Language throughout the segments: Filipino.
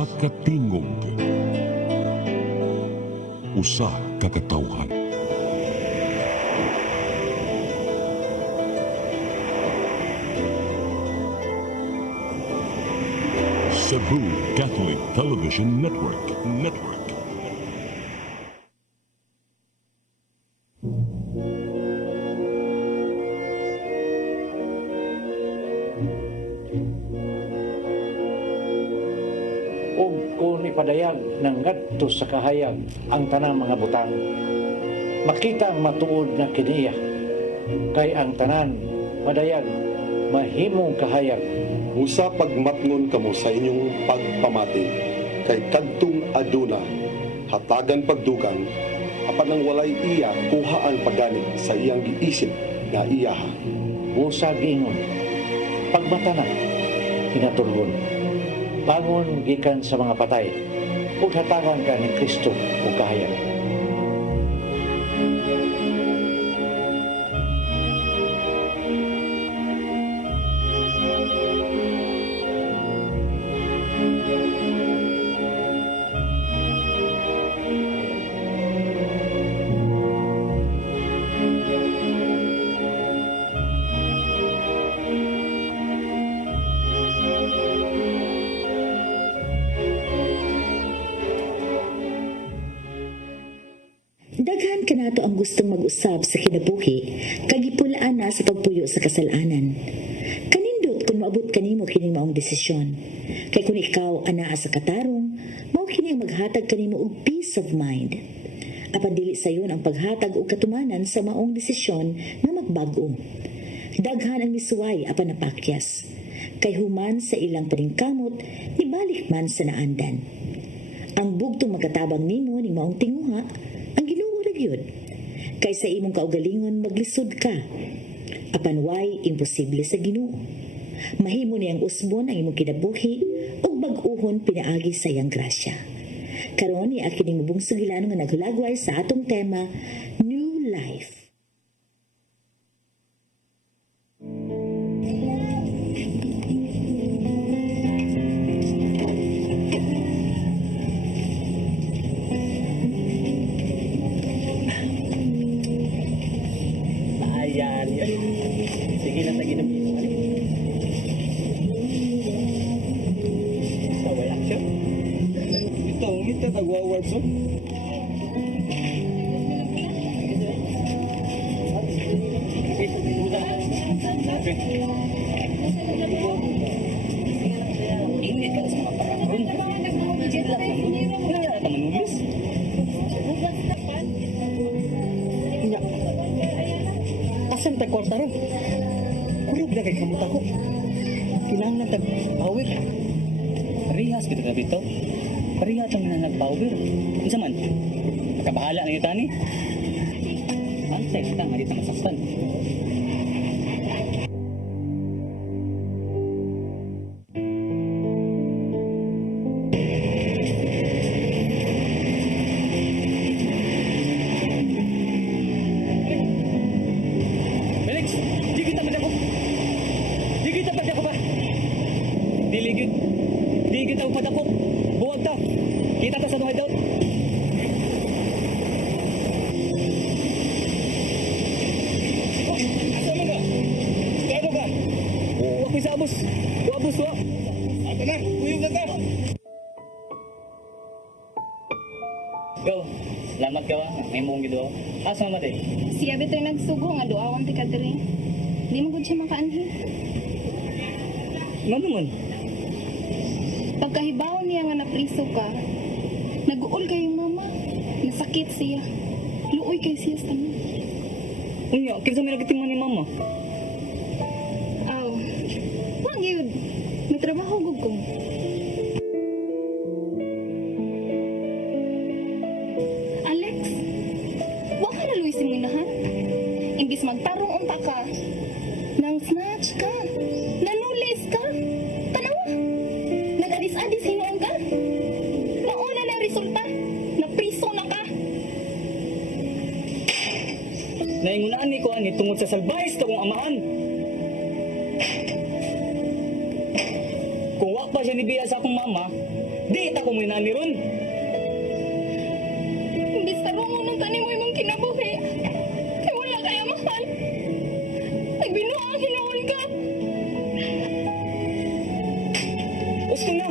Katingog usa ka katawhan. Cebu Catholic Television Network. Kung ipadayag ng ngadto sa kahayag ang tanang mga butang, makita ang matuod na kiniya, kay ang tanan padayag mahimong kahayag. Usa pagmatngon kamo sa inyong pagpamati, kay kadtong aduna hatagan pagdugang, apan nang walay iya kuhaan pagani sa iyang giisip nga iyaha. Usa giingon, pagmatanan, pinatulgon, bangon gikan sa mga patay, ug hatagan ka ni Kristo ug kahayag. Daghan kanato ang gustong mag-usab sa kinabuhi, kagipulaan na sa pagpuyo sa kasalanan. Kanindot kung maabot kanimo kining maong desisyon. Kay kung ikaw anaa sa katarong, mao kini ang maghatag kanimo og peace of mind. Apan dili sayon ang paghatag og katumanan sa maong desisyon nga magbag-o. Daghan ang misuway apan napakyas. Kay human sa ilang paningkamot, ibalik man sa naandan. Ang bugtong magatabang nimo ning maong tinguha, ang Ginoo ra gyud. Kay sa imong kaugalingon maglisod ka. Apan way imposible sa Ginoo. Mahimo niyang usbon ang imong kinabuhi ug bag-ohon pinaagi sa iyang grasya. Karon ni kining mubong sugilano nga naghulagway sa atong tema, New Life. Sige lang lagi ng video. Saway action. Ito nag-award so. Ini ka sa mga parakon. Wala ka manulis. Asan ta kwarta ron? Kurog na kay kamot ako. Kinahanglan tag power. Parihas kita ka dito. Parihas ang nag-power. Unsa man? Makabahala na kita ni. Antay kita nga dito masastan. Di kita upadako. Buwag ta. Kita ta sa duhay daw. Asa mo na? Kaya ba? Wag sa abos. Abos wa. Ato na. Uyog na ta. Go. Salamat ka wa. May mong gido. Asa man day? Siya bitoy nagsugo nga duawan ti kadiri. Di mo gud siya makaanhi. Ano man? Pagkahibaw niya nga napriso ka, nag-uol kayong mama. Nasakit siya. Luoy kay siya sa mo. Unya, kinsa may nagitingman ni mama? Aw. Wag yun. May trabaho gud ko. Alex, wag ka na luis mo inahan. Imbis magtarong unta ka, nang snatch ka, nanulis ka, tanawa. Nag-adis-adis hinuon ka. Mauna na resulta, napriso na ka. Naingunaan ni ko ani tungod sa salbayis ta kong amahan. Kung wa pa siya nibiya sa akong mama, Di ita ko muna ni ron. Imbis tarungon ng tanim mo imong kinabuhi. Kay wala kaya mahal. Nagbinuha ang hinaon ka. Gusto na.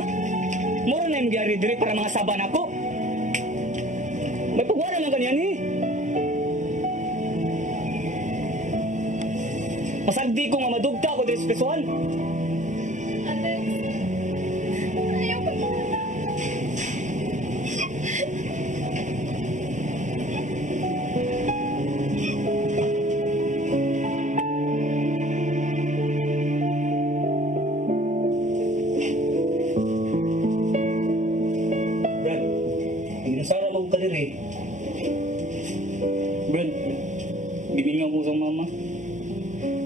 Mura na yung gyari dire para mga saban ako. May pagwara lang ganyan eh. Masagdi ko nga madugta ko dito sa pesuan. Alex, ayaw ko na. Brad, inasara mo ka din eh. Brad, bibilingan ko sa mama.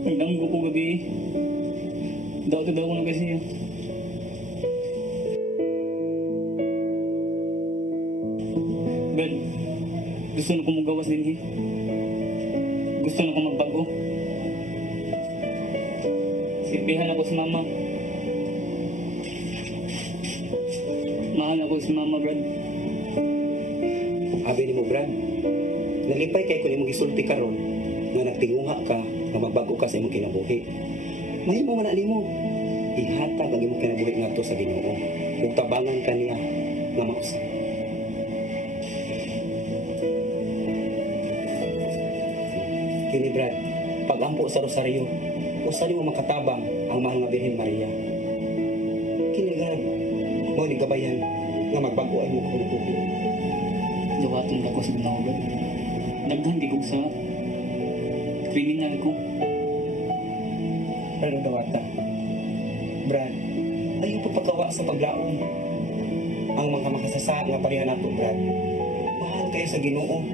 Nagdanggo ko gabi. Daw ko na kasi. Brad, gusto na ko magawas din eh. Gusto na ko magbago. Sipihan ako sa mama. Mahal ako sa mama, Brad. Abi ni mo, Brad. Nalipay kay ko ni mo gisulti karon nga nagtinguha ka nga magbago ka sa imong kinabuhi. Mahimo man ani mo. Ihatag ang imong kinabuhi ngadto sa Ginoo. Ug tabangan kaniya nga mausap. Kini Brad, pagampo sa rosaryo, usa nimo makatabang ang mahal nga Birhen Maria. Kini Brad, mo ni gabayan nga magbago ang imong kinabuhi. Dawaton ako sa Ginoo, Brad. Daghan di ko sa kriminal ko. Pero dawata, Brad, ayaw po pagkawa sa paglaom. Ang mga makasasa nga pareha nato, Brad. Mahal kayo sa Ginoo.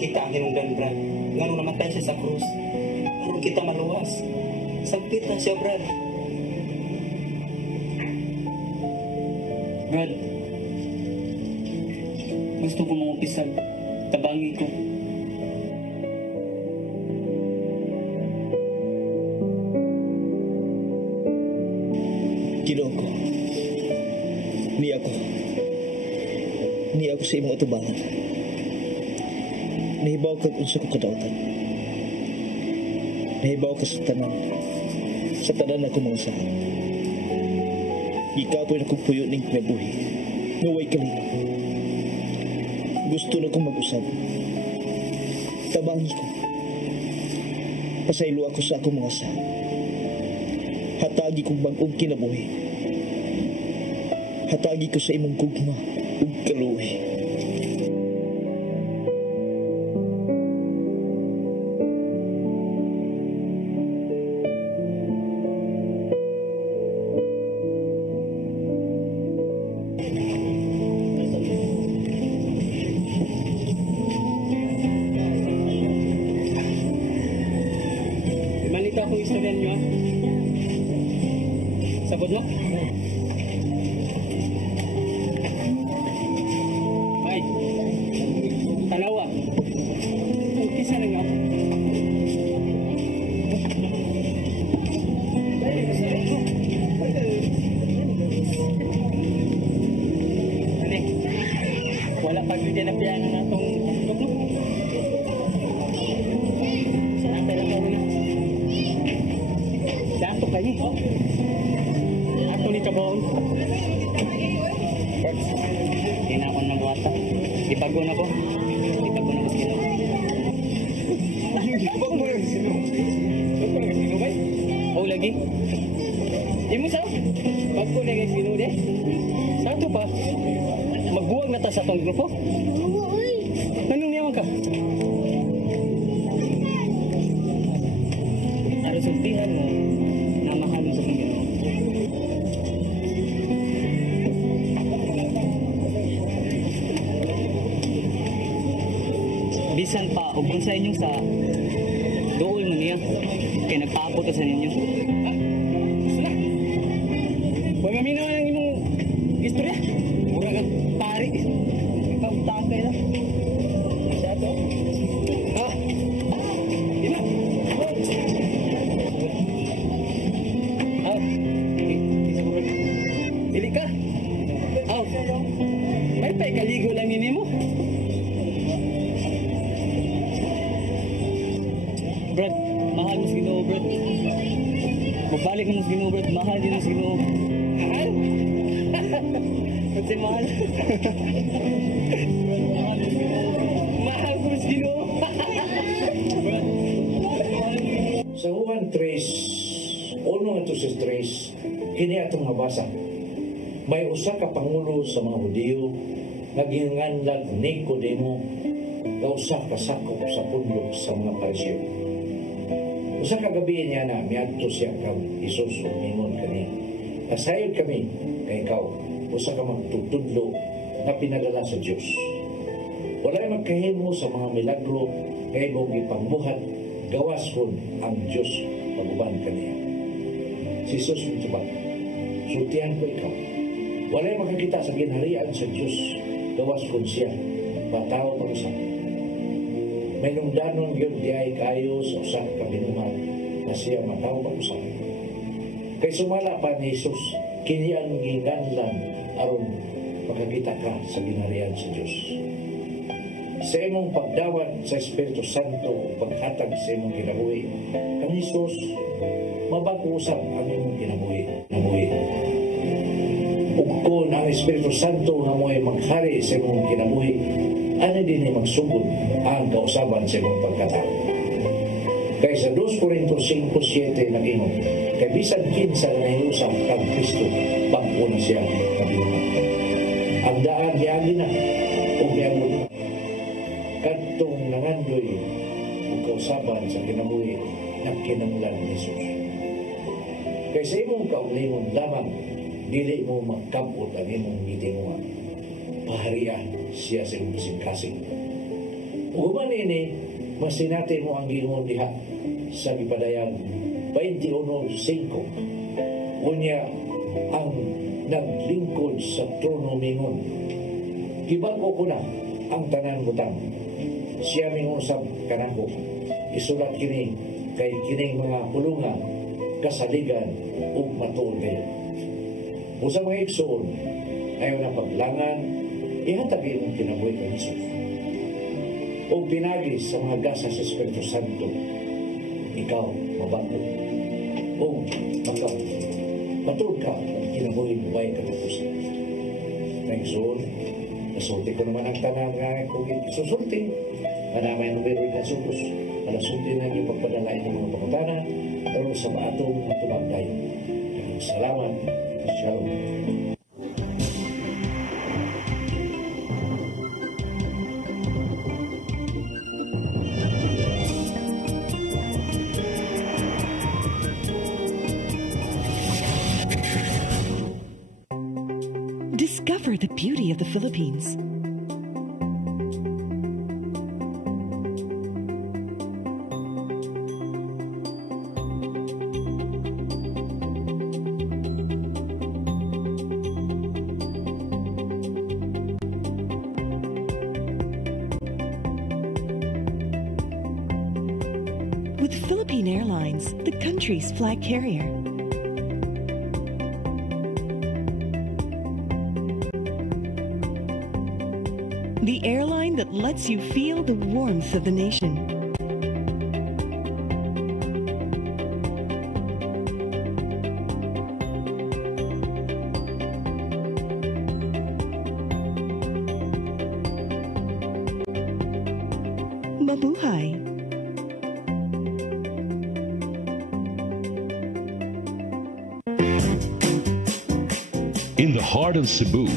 Kita ang hinungdan, Brad. Nga nung namatay siya sa krus, aron kita maluwas. Sagpit na siya, Brad. Brad, gusto ko mong upisag. Tabangi ko. Ginoo ko. Ni ako sa imong atubangan. Nahibaw ko kung sa ko kadautan. Nahibaw ko sa tanan ako mga usahan. Ikapoy na kong puyo ning kinabuhi. Naway kalino. Gusto na kong mag-usab. Tabangi ko. Pasaylo ako sa akong mga usahan. Hatagi kong bang-og kinabuhi. Hatagi ko sa imong gugma ug kaluhi. Malita akong istorya niyo, ah. Sabot mo? Ay, tanawa. Umpisa na nga. Wala pag hindi na piano na itong tutok, no? Saan tayo lang gawin? Dato ka niyo. Ato ni Kabaon. Kinakon ng wata. Ipago na ko. Ipago na ko sila. Ibag mo yung sino. Sino ba? O lagi. Di mo sa? Bago na yung sino de. Saan pa? Magbuwag na ta sa tong grupo. Anong niyaman ka? Aron sultihan mo na mahal mo sa Panginoon. Bisan pa, ug kung sa inyo sa dool mo niya, kaya nagpaabot ka sa ninyo. Ha? Sala? Huwag maminaw ang imong istorya. Mura kang pari. Ipagtaon kayo na. Siya to. Ha? Di ba? Ah, isa ko rin. Dili ka. Ay, kaligo lang ini mo. Brad, mahal mo si Ginoo, Brad. Magbalik mo si Ginoo, Brad. Mahal din mo si Ginoo. Mahal? Kasi mahal. Brad, mahal mo si Ginoo. Mahal ko si Ginoo. Brad, Sa Juan 3, 1-3, kini atong mabasa. May usa ka pangulo sa mga Hudiyo nga ginganlag Nicodemo nga usa ka sakop sa pundok sa mga Pariseo. Usa ka gabi niya na miadto siya kang Hesus ug mingon kani, "Pasayod kami kay ikaw, usa ka magtutudlo nga pinadala sa Dios. Walay magkahimo sa mga milagro kay mong ipangbuhat gawas kon ang Dios paguban kaniya." Si Jesus mitubag, "Sultihan ko ikaw. Walay makakita sa ginharian sa Dios gawas kon siya bataw pag-usap. May nungdanon yun di ay kayo sa usak kabinuman na siya mataw pag-usap. Kay sumala pa ni Jesus, kini ang ginganlan aron makakita ka sa ginharian sa Dios. Sa imong pagdawat sa Espiritu Santo o paghatag sa imong kinabuhi, kang Jesus, mabago-usap ang imong kinabuhi. Ug kung ang Espiritu Santo nga mo'y maghari sa imong kinabuhi, ano din ni magsugod ang kausaban sa imong pagkatao. Kaya sa 2 Corintios 5:7 nag-ingon, kay bisan kinsa na nahiusap kang Kristo, bago na siya kabinuman. Ang daan niagi na o niabot. Kadtong nangandoy ang kausaban sa kinabuhi na kinanglan ni Jesus. Kaya sa imong kaulingon lamang, dili mo magkabot ang imong gitinguhan. Paharian siya sa imong kasing-kasing. Uguman ini, masinati mo ang gingon diha sa Gipadayag 21:5. Unya ang naglingkod sa trono mingon, "Gibag-o ko na ang tanan butang. Siya mingon sa kanako. Isulat kini kay kining mga pulunga kasaligan ug matuod kayo." Usa mga igsoon, ayaw na paglangan, ihatag imong kinabuhi kay Jesus. O pinagi sa mga gasa sa Espiritu Santo, ikaw mabago. O matuod ka ang kinabuhi mo ba'y katapusan. Na igsoon, nasulti ko naman ang tanang nga kung isusulti. Manamay numero na sutos. Alasulti na yung pagpadalain ng mga pangutana, pero sa maatong matulog tayo. Salamat. Shalom. Discover the beauty of the Philippines. With Philippine Airlines, the country's flag carrier. The airline that lets you feel the warmth of the nation. Mabuhay! In the heart of Cebu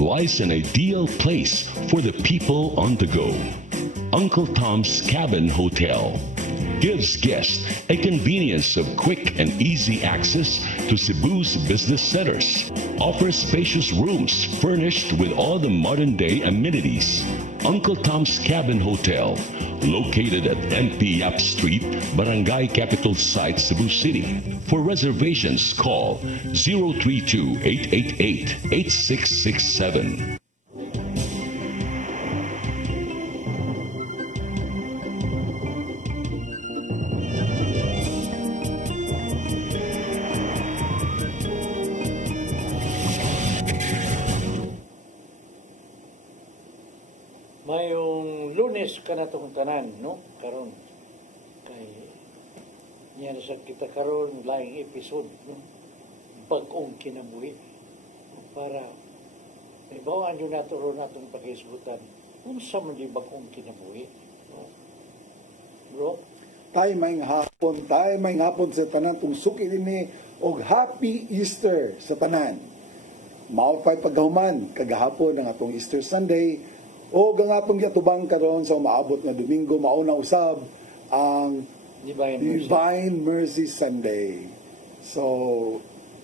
lies an ideal place for the people on the go. Uncle Tom's Cabin Hotel gives guests a convenience of quick and easy access to Cebu's business centers. Offers spacious rooms furnished with all the modern-day amenities. Uncle Tom's Cabin Hotel, located at MP Yap Street, Barangay Capital Site, Cebu City. For reservations, call 032-888-8667. Mayong Lunes ka na itong tanan, no? Karon kay niya na sa kita karon laing episode, no? Bag-ong kinabuhi. Para ibawaan yun nato ron natong pag-isgutan kung sa man di bag-ong kinabuhi. No? Bro? Tayo may hapon sa tanan tong suki dinhi og Happy Easter sa tanan. Mao pay paghuman kagahapon ang atong Easter Sunday o ang atong giatubang karon sa umaabot nga Domingo mao na usab ang Divine Mercy Sunday. So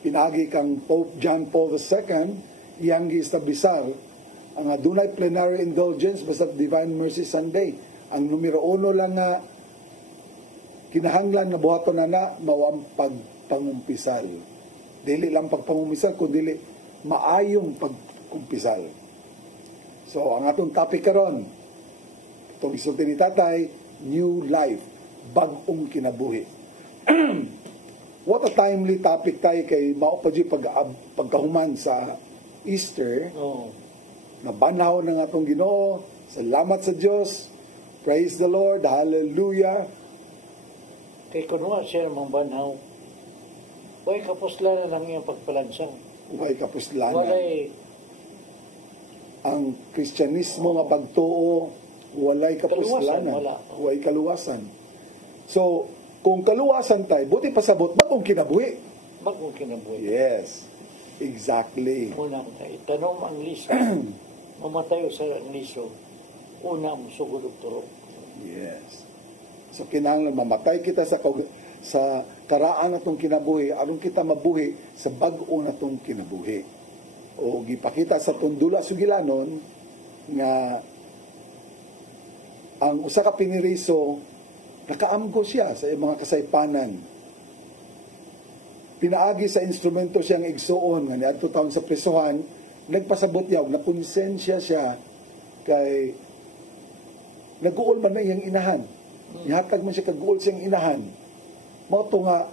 pinagi kang Pope John Paul II iyang giestablisar ang adunay plenary indulgence basta Divine Mercy Sunday. Ang numero 1 lang nga kinahanglan nga buhaton na mao ang pagpangumpisal. Dili lang pagpangumpisal kundi maayong pagkumpisal. So ang atong topic karon itong isulti ni Tatay, New Life, bag-ong kinabuhi. What a timely topic tayo kay mao pa di pagkahuman sa Easter. Nabanaw ng atong Ginoo. Salamat sa Dios. Praise the Lord. Hallelujah. Kay kunwa siya mong banaw. Huwag kapuslanan lang iyong pagpalansang. Huwag kapuslanan. Walay ang Kristyanismo nga pagtuo, walay kapuslanan. Huwag kaluwasan. So, kung kaluwasan tayo, buti pasabot, bagong kinabuhi. Bagong kinabuhi. Yes. Exactly. Una ko tayo. Tanong ang liso. Mamatay sa liso. Una ang sugod og turok. Yes. So kinahanglan mamatay kita sa karaan natong kinabuhi aron kita mabuhi sa bag-o natong kinabuhi. O gipakita sa tundula sugilanon nga ang usa ka piniriso nakaamgo siya sa mga kasaypanan. Pinaagi sa instrumento siyang igsuon nga niadto taon sa presohan, nagpasabot yaw naponsensya siya kay nag-uol man na iyang inahan. Ihatag man siya kag-uol siyang inahan. Mao to nga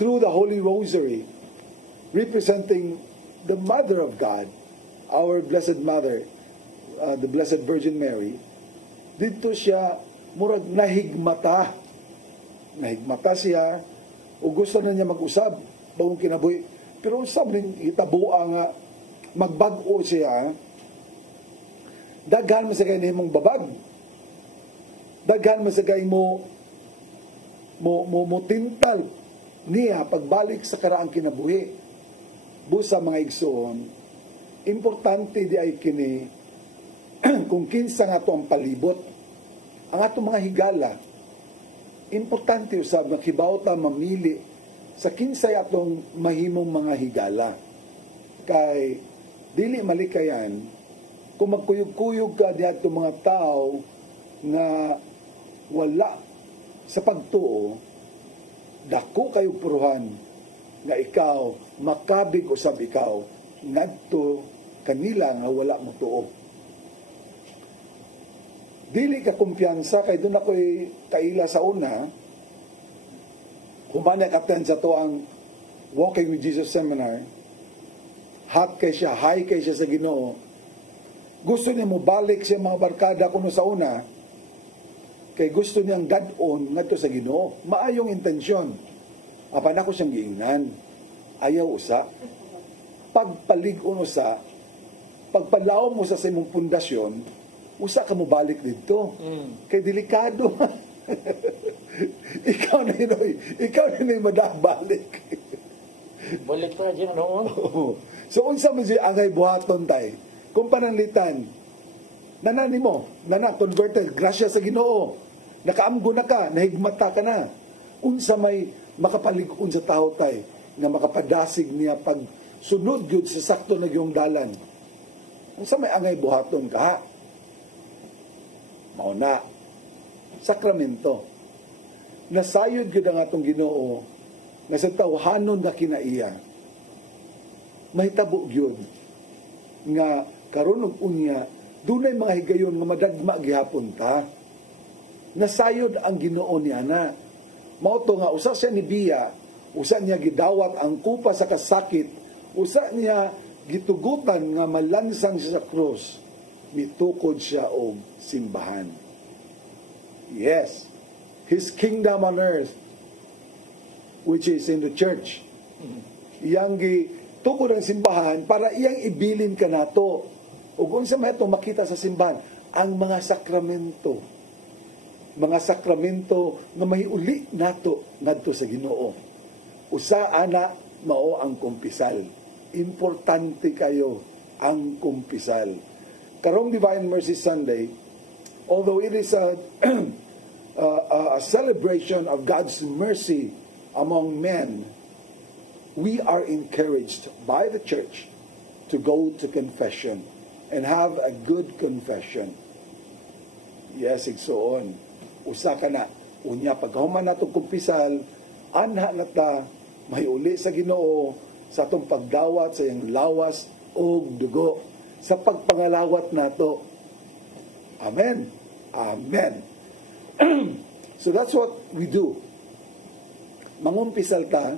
through the Holy Rosary representing the Mother of God, our Blessed Mother, the Blessed Virgin Mary, dito siya murag nahigmata siya o gusto na niya mag-usab bagong kinabuhi, pero usab nin itabua nga magbag-o siya. Daghan man sa kay nihimong babag, daghan man sa kay mo tintal niya pagbalik sa karaang kinabuhi. Busa mga igsoon, importante di ay kini kung kinsa nga to ang palibot ang atong mga higala. Importante usab nga kibaw ta mamili sa kinsay atong mahimong mga higala. Kay dili malikayan kung magkuyog-kuyog ka diha atong mga tao nga wala sa pagtuo, dako kayo puruhan nga ikaw makabig usab ikaw ngadto kanila nga wala mo tuo. Dili ka kumpiyansa kay doon ako'y kaila sa una humanay attend sa to ang Walking with Jesus seminar. Hot kay siya, high kay siya sa Ginoo. Gusto niya mo balik siya mga barkada kuno sa una kay gusto niyang God-on ngadto sa Ginoo. Maayong intensyon. Apan ako siyang giingnan. Ayaw usa. Pagpalig-on usa, pagpalaom mo sa imong pundasyon, usa ka mo balik dito. Kay delikado. Ikaw na yun madabalik. Balik pa dyan noon. So unsa man siya angay buhaton tay. Kung pananglitan, nanani mo, converted, grasya sa Ginoo. Nakaamgo na ka, nahigmata ka na. Unsa may makapalig-on sa tao tay na makapadasig niya pag sunod gyud sa sakto na gyung dalan. Unsa may angay buhaton ka? Mao na sakramento. Nasayod gyud ang atong Ginoo nga sa tawhanon nga kinaiya. Mahitabo gyud nga karon og unya dunay mga higayon nga madagma gihapon ta. Nasayod ang Ginoo niya na. Mao to nga usa siya ni Biya, usa niya gidawat ang kupa sa kasakit, usa niya gitugutan nga malansang siya sa krus. mitukod siya og simbahan. Yes, His kingdom on earth, which is in the church. Iyang gitukod ang simbahan para iyang ibilin ka nato. Ug unsa may atong makita sa simbahan, ang mga sakramento. Mga sakramento nga mahiuli nato ngadto sa Ginoo. Usa ana mao ang kumpisal. Importante kayo ang kumpisal. Karong Divine Mercy Sunday, although it is a celebration of God's mercy among men, we are encouraged by the church to go to confession and have a good confession. Yes, igsoon. Usa ka na. Unya, pagkahuman natong kumpisal, anha na ta, mahiuli sa Ginoo, sa atong pagdawat, sa iyang lawas o dugo, sa pagpangalawat nato. Amen. Amen. So that's what we do. Mangumpisal ta,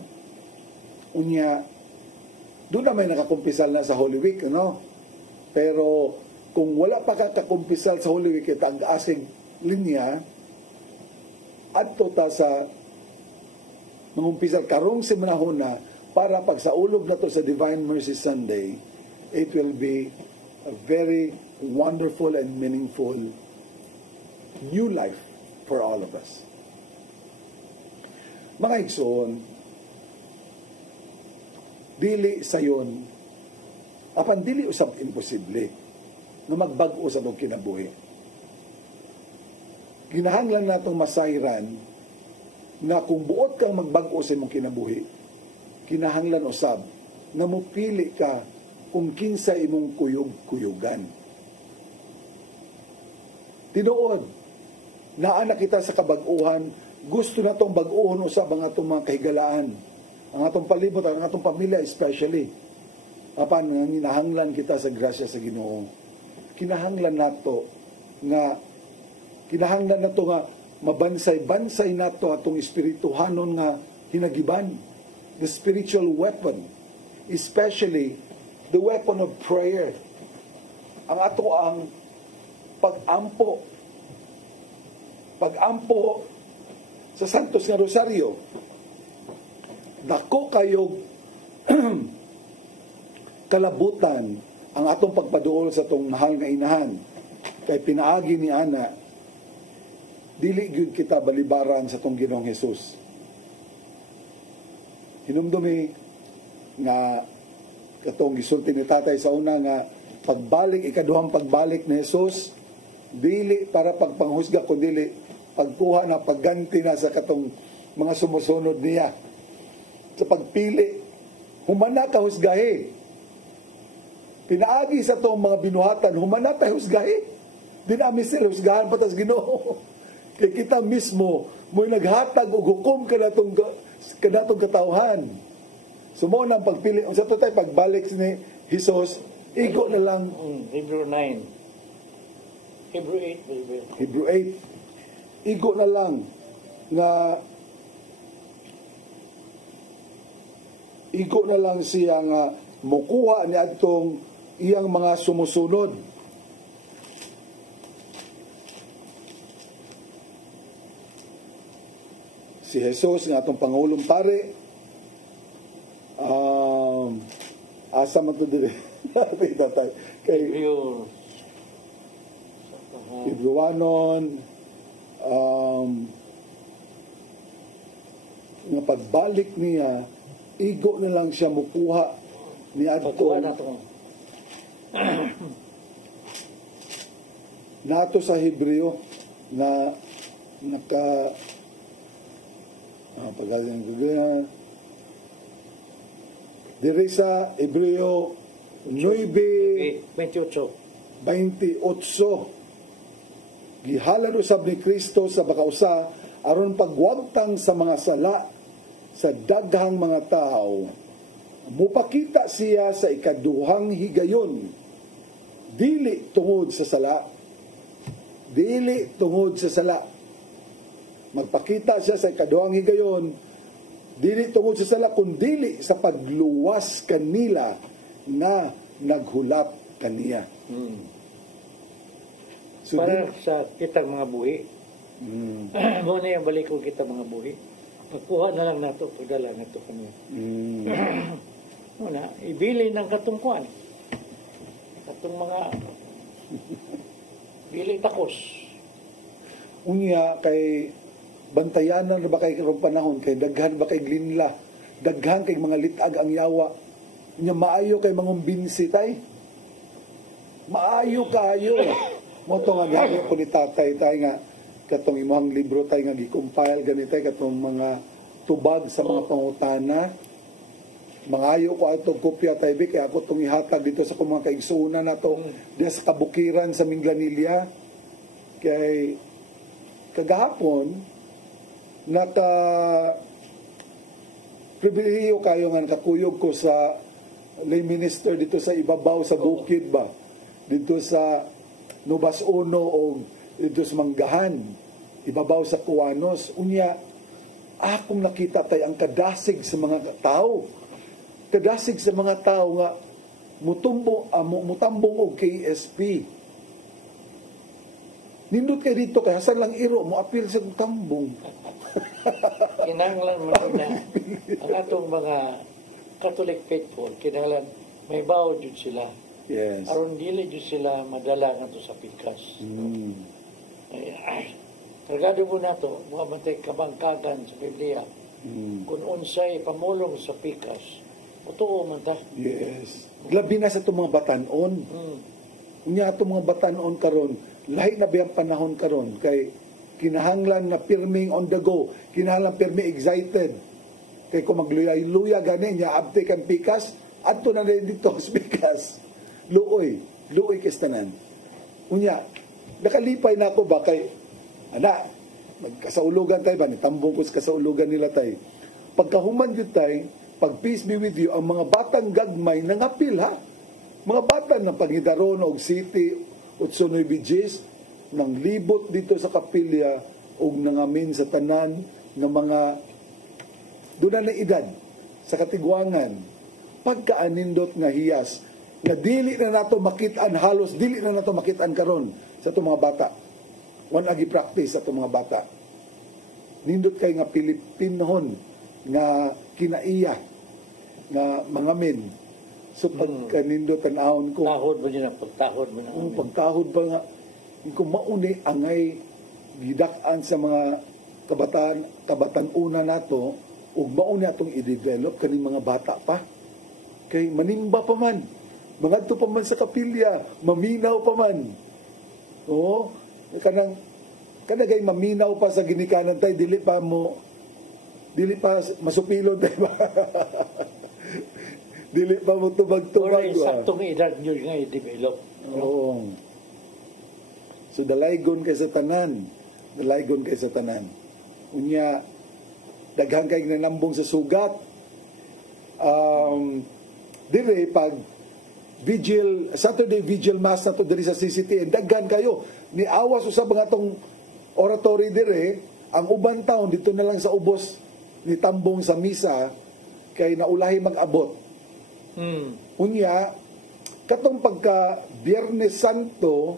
unya, doon na may nakakumpisal na sa Holy Week, no? Pero kung wala pa ka kakumpisal sa Holy Week, ang asing linya, adto ta sa mangumpisal karong simanahon na para pag sa ulog na to sa Divine Mercy Sunday, it will be a very wonderful and meaningful new life for all of us. Mga igsoon, dili sayon, apan dili usab imposible na magbag-o sa itong kinabuhi. Ginahanglan natong masayran na kung buot kang magbag-o sa imong kinabuhi, kinahanglan usab na mupili ka kung kinsa imong kuyog-kuyugan. Tinuod, naana kita sa kabag-uhan, gusto na itong bag-uhon usab ang atong mga kahigalaan, ang atong palibot, ang atong pamilya especially. Apan hinahanglan kita sa grasya sa Ginoo. Kinahanglan nato nga mabansay-bansay nato atong espirituhanon nga hinagiban, the spiritual weapon, especially the weapon of prayer. Ang ato ang pag-ampo sa Santos nga Rosario. Dako kayog kalabutan ang atong pagpaduol sa atong mahal nga inahan. Kay pinaagi ni ana, dili gyud kita balibaran sa atong Ginoong Hesus. Hinumdumi nga katong gisulti ni tatay sa una nga pagbalik, ikaduhang pagbalik ni Hesus, dili para pagpanghusga kundi pagkuha na pagganti na sa katong mga sumusunod niya. Sa pagpili, humana ka husgahe. Pinaagi sa itong mga binuhatan, humana tayo husgahe. Dinami sila husgahan patas Ginoo. Kaya kita mismo, mo'y naghatag o hukom ka natong katauhan. So mo nang pagpili, sa tayo pagbalik ni Jesus, igo na lang. Hebrew 9. Hebrew 8. Igo na lang nga siya nga mukuha ni adtong iyang mga sumusunod. Si Jesus nga atong Pangulong Pare, asa man to dire kay Hebrewanon, nga pagbalik niya, igo na lang siya mukuha ni adto nato sa Hebreo na dire sa Hebreo 9:28 gihalad usab ni Kristo sa bakausa aron pagwagtang sa mga sala sa daghang mga tao, mupakita siya sa ikaduhang higayon, dili tungod sa sala. Magpakita siya sa ikaduhang higayon, dili tungod sa sala, kundi sa pagluwas kanila na naghulap kaniya. So, para sa kitang mga buhi. Muna yung balik ko kita mga buhi. Pagkuha na lang nato, pagdala nato kami. Muna, ibili ng katungkuan. Katong mga bili takos. Unya kay bantayanan na ba kay karong panahon, kay daghan ba kay glinla, daghan kay mga litag ang yawa. Unya maayo kay mangumbinsi tay. Maayo kayo. Mo to nga gani ko ni tatay tay nga katong imong libro tay nga gi-compile ganitay katong mga tubag sa mga pangutana. Mangayo ko ato kopya tay bi kay ako tong ihatag dito sa mga kaigsuuna nato diya sa kabukiran sa Minglanilla. Kay kagahapon naka pribilehiyo kayo nga nakakuyog ko sa lay minister dito sa ibabaw sa bukid ba, dito sa Nubas Uno o dito sa Manggahan, ibabaw sa Kuwanos. Unya akong nakita tay ang kadasig sa mga tao, kadasig sa mga tao nga mutambong og KSP. Nindot kay dito kay hasan lang iro mo apil sa tambong. Kinahanglan mo na ang atong mga Catholic faithful, kinahanglan may bawo jud sila. Yes. Aron dili jud sila madala ngadto sa pikas. Kargado mo nato, mga bantay kabangkagan sa Biblia. Kung unsay pamulong sa pikas, totoo man ta. Yes. Labi na sa itong mga batanon. Unya itong mga batanon karon, lahi na biyang panahon karon kay kinahanglan na pirming on the go, kinahanglan pirmi excited. Kay kung magluyay-luya gani niya abte kang pikas, adto na rin dito sa pikas. Luoy kistanan. Unya, nakalipay na ako ba kay ana, magkasaulugan tayo ba, nitambong ko sa kasaulugan nila tayo. Pagkahuman yun tayo, pag peace be with you, ang mga batang gagmay nangapil ha. Mga bata ng Pangidaron og City, Utsunoy Bijis, nang libot dito sa kapilya og nangamin sa tanan ng mga doon na edad sa katigwangan, pagkaanindot nga hiyas, na dili na nato makitaan, halos dili na nato makitaan karon sa itong mga bata. One agi practice sa itong mga bata. Nindot kay nga Pilipinhon nga kinaiya nga mangamin. So pagkanindot tanahon ko, Tahod ba niya, pagtahod mo na. Pagtahod ba nga, kung mauni angay gidak-an sa mga kabatan una nato, ug mauni atong i-develop kaning mga bata pa. Kay manimba pa man, mangadto pa man sa kapilya, maminaw pa man. Oo, kanagay maminaw pa sa ginikanan tay, dili pa masupilon tay ba. Dili pa mo tubag-tubag. Wala saktong edad nyo nga i-develop. Oo. So dalaygon kay sa tanan. Dalaygon kay sa tanan. Unya, daghang kay nanambong sa sugat. Dire, pag Saturday Vigil Mass na to diri sa CCTN, daghan kayo. Ni awas usab nga tong oratory dire, ang uban taon dito na lang sa ubos ni tambong sa misa, kay naulahi mag-abot. Unya, katong pagka Biyernes Santo,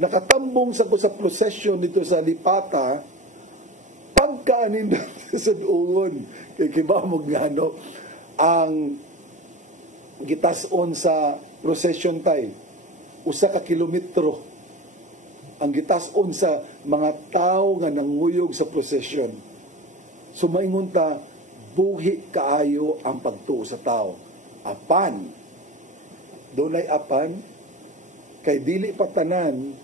nakatambong sa ko sa procession dito sa Lipata, pagkaanin sa duungon, kay kibamog nga no, ang gitason sa procession tay, 1 kilometro, ang gitason sa mga tao nga nanguyog sa procession. So maingon ta, buhi kaayo ang pagtuo sa tao. Apan, dunay apan, kay dili patanan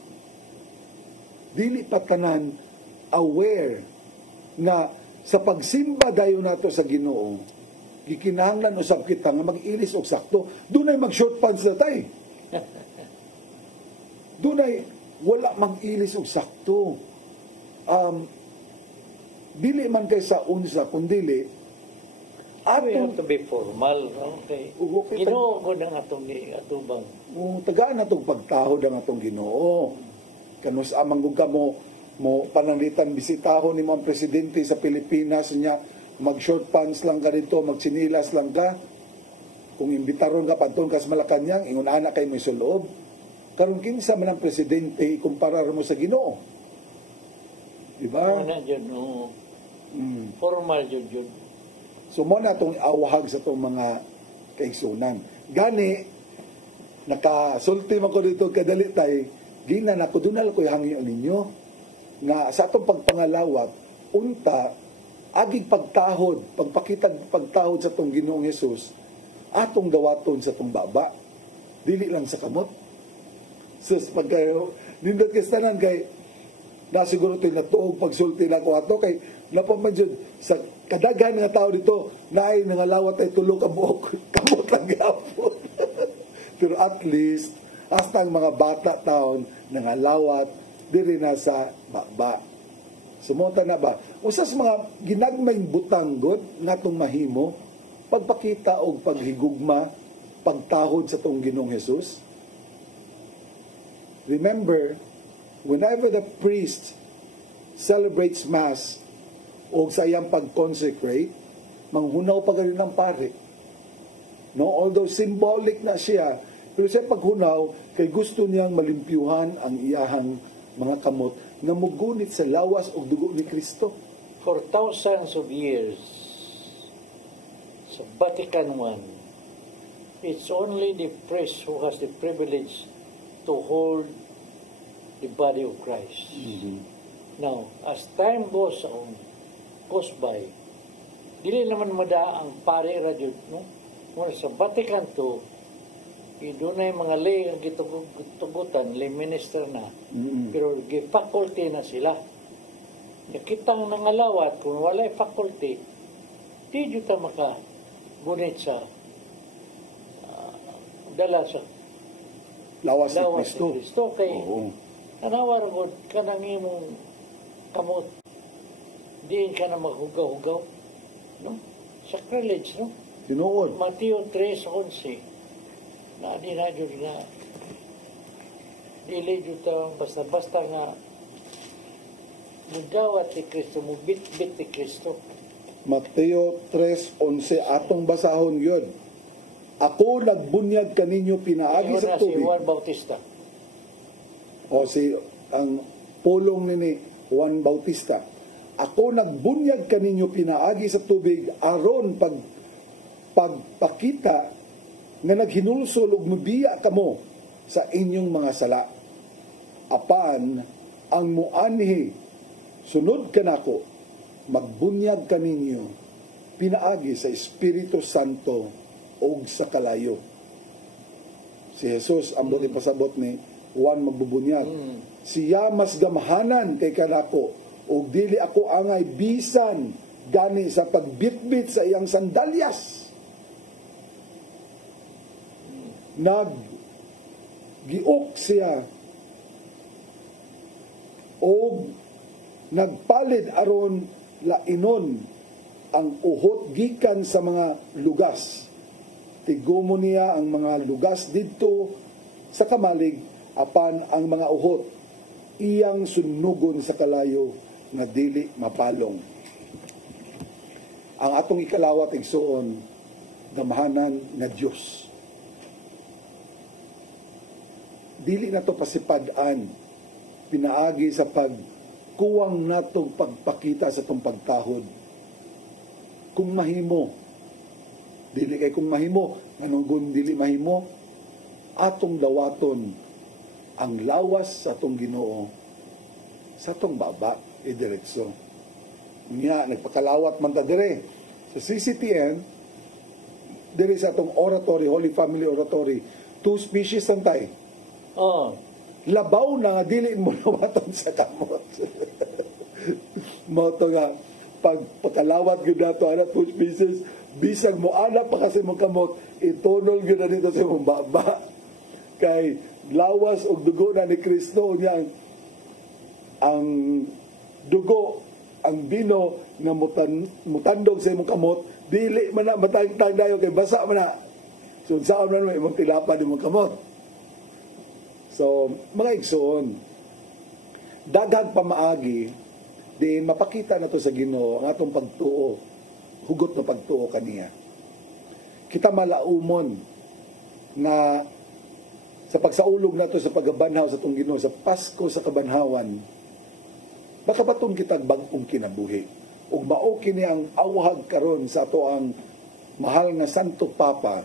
aware na sa pagsimba dayon nato sa Ginoo, gikinahanglan usab kita nga mag-ilis og sakto. Dunay mag-short pants na tay. Dunay wala mag-ilis og sakto. Dili man kay sa unsa kundi We have to be formal. Okay. Ginoo ko ng atong atubang. Tagaan atong pagtahod ang atong Ginoo. Kanus amang gug mo pananglitan bisitahon ni mo ang presidente sa Pilipinas niya, mag short pants lang ka dito, magsinilas lang ka. Kung imbitaron ka padton kas Malacañang, ingon ana kay mo suloob. karon kinsa man ang presidente ikumparar mo sa Ginoo. Di ba? Ano dyan, no? Formal dyan. So mo na itong awahag sa itong mga kaigsunan. Gani, nakasulti man ko dito kadalitay, gina na ko dunal ko hangyo ninyo nga sa atong pagpangalawat, unta, agig pagtahod, pagpakitag pagtahod sa itong Ginoong Hesus, atong gawaton sa itong baba. Dili lang sa kamot. So, pagkayo, nindot kastanan kay na siguro ito natuog pagsulti na ko ato kay napamanjud sa kadaghan nga tao dito na ay nangalawat ay tulo ka buok kamot ang gapon. Pero at least hasta ang mga bata taon nangalawat diri na sa baba. Sumonta na ba? Usas mga ginagmayng butanggod ngatong mahimo pagpakita og paghigugma pagtahod sa tong Ginoong Hesus. Remember, whenever the priest celebrates Mass o sa iyang pag-consecrate, manghunaw pa ganun ng pare. No? Although symbolic na siya, pero sa paghunaw, kay gusto niyang malimpyuhan ang iyahang mga kamot na mugunit sa lawas o dugo ni Kristo. For thousands of years, sa Vatican I, it's only the priest who has the privilege to hold the body of Christ. Now, as time goes by, dili naman mada ang pare radyo, no? Muna sa Vatican II, doon na yung mga lay ang gitugutan, lay minister na, pero faculty na sila. Nakitang nangalawat, kung wala yung faculty, di dito ta makagunit sa dala sa lawas ni Kristo. Kay nanawar mo ka nang imong kamot, diin ka na maghugaw-hugaw, no? Sacrilege, no? Tinuod. Mateo 3:11 na di na dyan na dili dyan basta-basta nga mugawat ni Kristo, mubit-bit ni Kristo. Mateo 3:11 atong basahon yun. Ako nagbunyag kaninyo pinaagi sa tubig. Si Juan Bautista. O si ang pulong ni Juan Bautista. Ako nagbunyag kaninyo pinaagi sa tubig aron pagpakita nga naghinulsol ug mubiya kamo sa inyong mga sala. Apan ang muanhi sunod kanako magbunyag kaninyo pinaagi sa Espiritu Santo og sa kalayo. Si Jesus ang buti pasabot ni Juan magbubunyag. Siya mas gamahanan kay kanako og dili ako angay bisan gani sa pagbitbit sa iyang sandalyas. Giok siya o nagpalid aron lainon ang uhot gikan sa mga lugas. Tigumo niya ang mga lugas didto sa kamalig apan ang mga uhot iyang sunugon sa kalayo nga dili mapalong. Ang atong ikalawat igsuon gamahanan nga Dios. Dili na to pasipadan pinaagi sa pagkuwang natong pagpakita sa itong pagtahod. Kung mahimo, dili kay kung mahimo, anong dili mahimo, atong dawaton ang lawas sa atong Ginoo sa atong baba idiretso. Nya nagpakalawat man ta dire sa CCTN dire sa atong oratory, Holy Family Oratory, 2 species ang tay. Labaw na nga dili mo nawaton sa kamot. Mo to nga pagpakalawat gyud nato ana 2 species bisag mo ana pa kasi mo kamot itunol gyud na dito sa imong baba kay lawas og dugo na ni Kristo niya ang dugo ang bino nga mutandog sa imong kamot dili man na matangtang dayo kay basa man na so saan man imong tilapad imong kamot. So mga igsoon daghang pamaagi di mapakita na to sa Ginoo ang atong pagtuo hugot na pagtuo kaniya. Kita malaumon nga sa pagsaulog nato sa pagabanhaw sa itong Ginoo, sa Pasko sa kabanhawan, baka baton kitag bag-ong kinabuhi. Ug mao kini ang awhag karon sa ato ang mahal nga Santo Papa,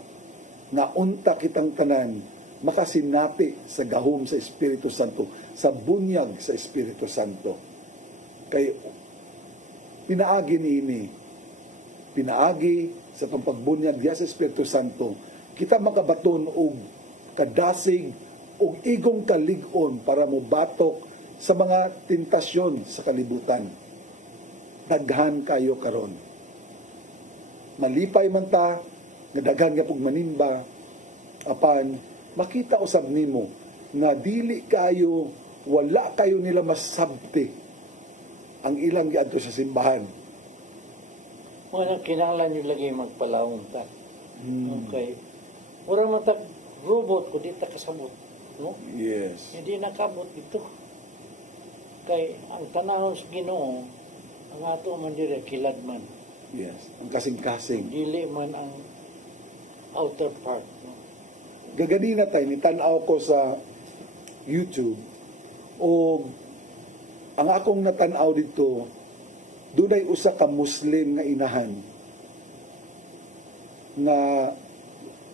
nga unta kitang tanan makasinati sa gahom sa Espiritu Santo, sa bunyag sa Espiritu Santo. Kay pinaagi niini, pinaagi sa itong pagbunyag diya sa Espiritu Santo, kita makabaton og kadasig og igong kalig-on para mobatok sa mga tentasyon sa kalibutan. Daghan kayo karon. Malipay man ta, nga daghan nga pug manimba, apan makita usab nimo nga dili kayo, wala kayo nila masabti ang ilang giadto sa simbahan. Wala kinahanglan nyo lagi magpalaong ta. Okay. Mura matag robot ko di ta kasabot, no? Yes. Hindi nakabot ito. Kay ang tanaw sa Ginoo, ang ato man dire kilad man. Yes. Ang kasing-kasing. Dili man ang outer part, no? Gaganina tayo, nitanaw ko sa YouTube, o ang akong natanaw dito, dunay usa ka Muslim nga inahan nga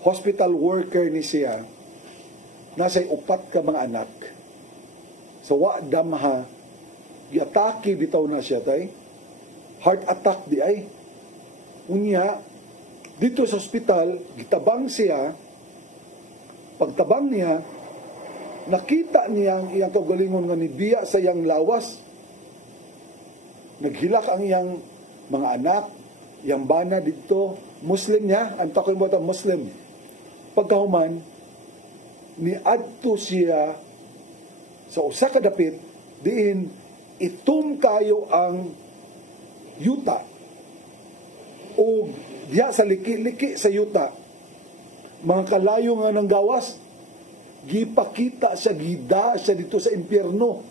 hospital worker ni siya, nasa'y 4 ka mga anak. So wa damha, yataki bitaw na siya tay, heart attack di ay. Unya, dito sa hospital, gitabang siya, pagtabang niya, nakita niya ang iyang kaugalingon nga nibiya sa iyang lawas. Naghilak ang iyang mga anak, iyang bana dito, Muslim niya, ang talking about a Muslim. Pagkahuman, niadto siya sa usa ka dapit, diin itum kayo ang yuta, o diya sa liki-liki sa yuta, mga kalayo nga ng gawas, gipakita siya, gida siya dito sa impyerno.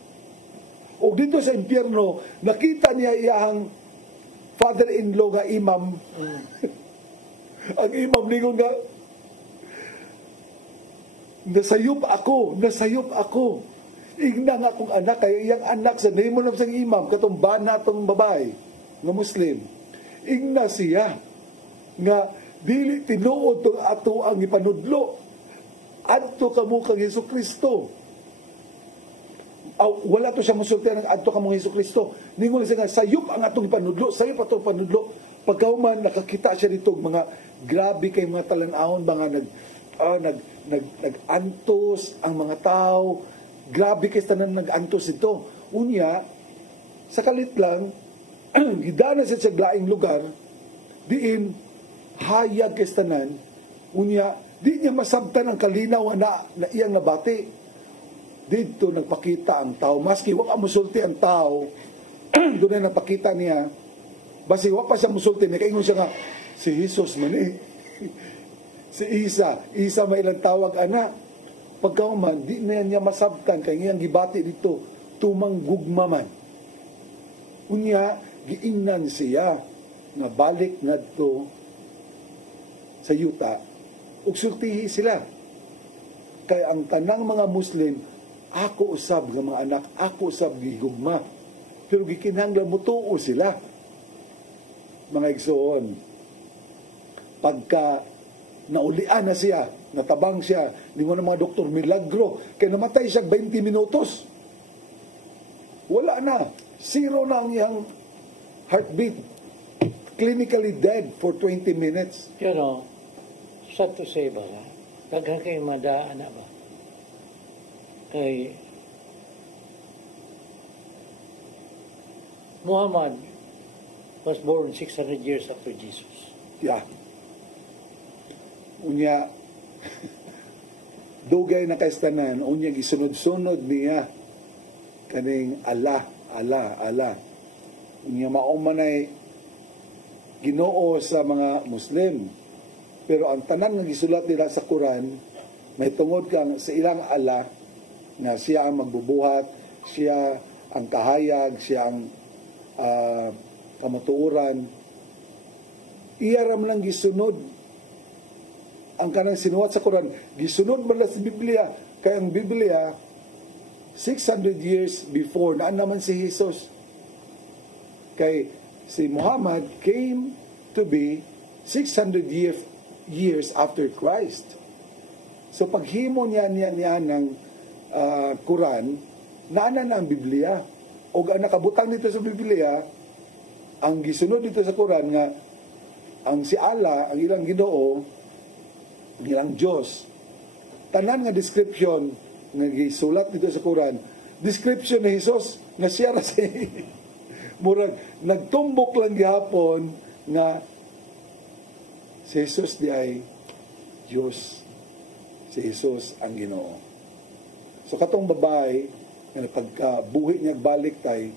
O dito sa impyerno, nakita niya iyang father-in-law nga imam. Ang imam ningon nga, nasayop ako. Igna nga akong anak, kaya iyang anak sa name ng sang imam, katong bana tong babae, nga Muslim. Igna siya, nga dili tinuod tong ato ang ipanudlo. Adto kamo kang Hesukristo. Wala to siya musulti ng adto kamo Hesus Kristo. Ningon siya nga sayop ang atong ipanudlo, sayop atong panudlo. Pagkauman nakakita siya dito mga grabe kay mga talan-ahon, mga nag-antos ang mga tao. Grabe kay tanan nag-antos ito. Unya, sa kalit lang, gidana siya sa glaing lugar, diin hayag kay tanan. Unya, di niya masabtan ang kalinaw na iyang nabati. Dito nagpakita ang tao, maski wala musulti ang tao, doon na napakita niya, basi wala pa siya musulti, nakaingon siya nga, si Jesus man si Isa may ilang tawag anak. Pagkauman, di na niya masabtan, kaya ngayang gibati dito, tumang gugma man. Unya, giingnan siya, nga balik na to sa yuta, ug sultihi sila. Kaya ang tanang mga Muslim, ako usab ng mga anak, ako usab gigugma. Pero gikinahanglan mutuo sila. Mga igsoon, pagka naulian na siya, natabang siya, ningon ng mga doktor, milagro, kaya namatay siya 20 minutos. Wala na. Zero na ang iyang heartbeat. Clinically dead for 20 minutes. You know, sad to say ba, daghan kayo madaan na ba? Kay Muhammad was born 600 years after Jesus. Yeah. Unya, dugay na kaistanan, unya gisunod-sunod niya kaning Allah. Unya maumanay Ginoo sa mga Muslim. Pero ang tanan nga gisulat nila sa Quran, may tungod kang sa ilang Allah, na siya ang magbubuhat, siya ang kahayag, siya ang kamatuoran. Iyaram lang gisunod ang kanang sinuwat sa Quran, gisunod man lang sa Biblia, Kaya ang Biblia, 600 years before, naan naman si Jesus. Kay si Muhammad came to be 600 years after Christ. So paghimo niya ng Quran, naana na ang Biblia. O ang nakabutang dito sa Biblia, ang gisunod dito sa Quran nga, ang si Allah, ang ilang Ginoo, ang ilang Diyos, tanan nga description nga gisulat dito sa Quran, description ni Jesus nga siya ra si murag nagtumbok lang gihapon nga si Jesus di ay Diyos, si Jesus ang Ginoo. So katong babae nga pagkabuhi niya balik tay,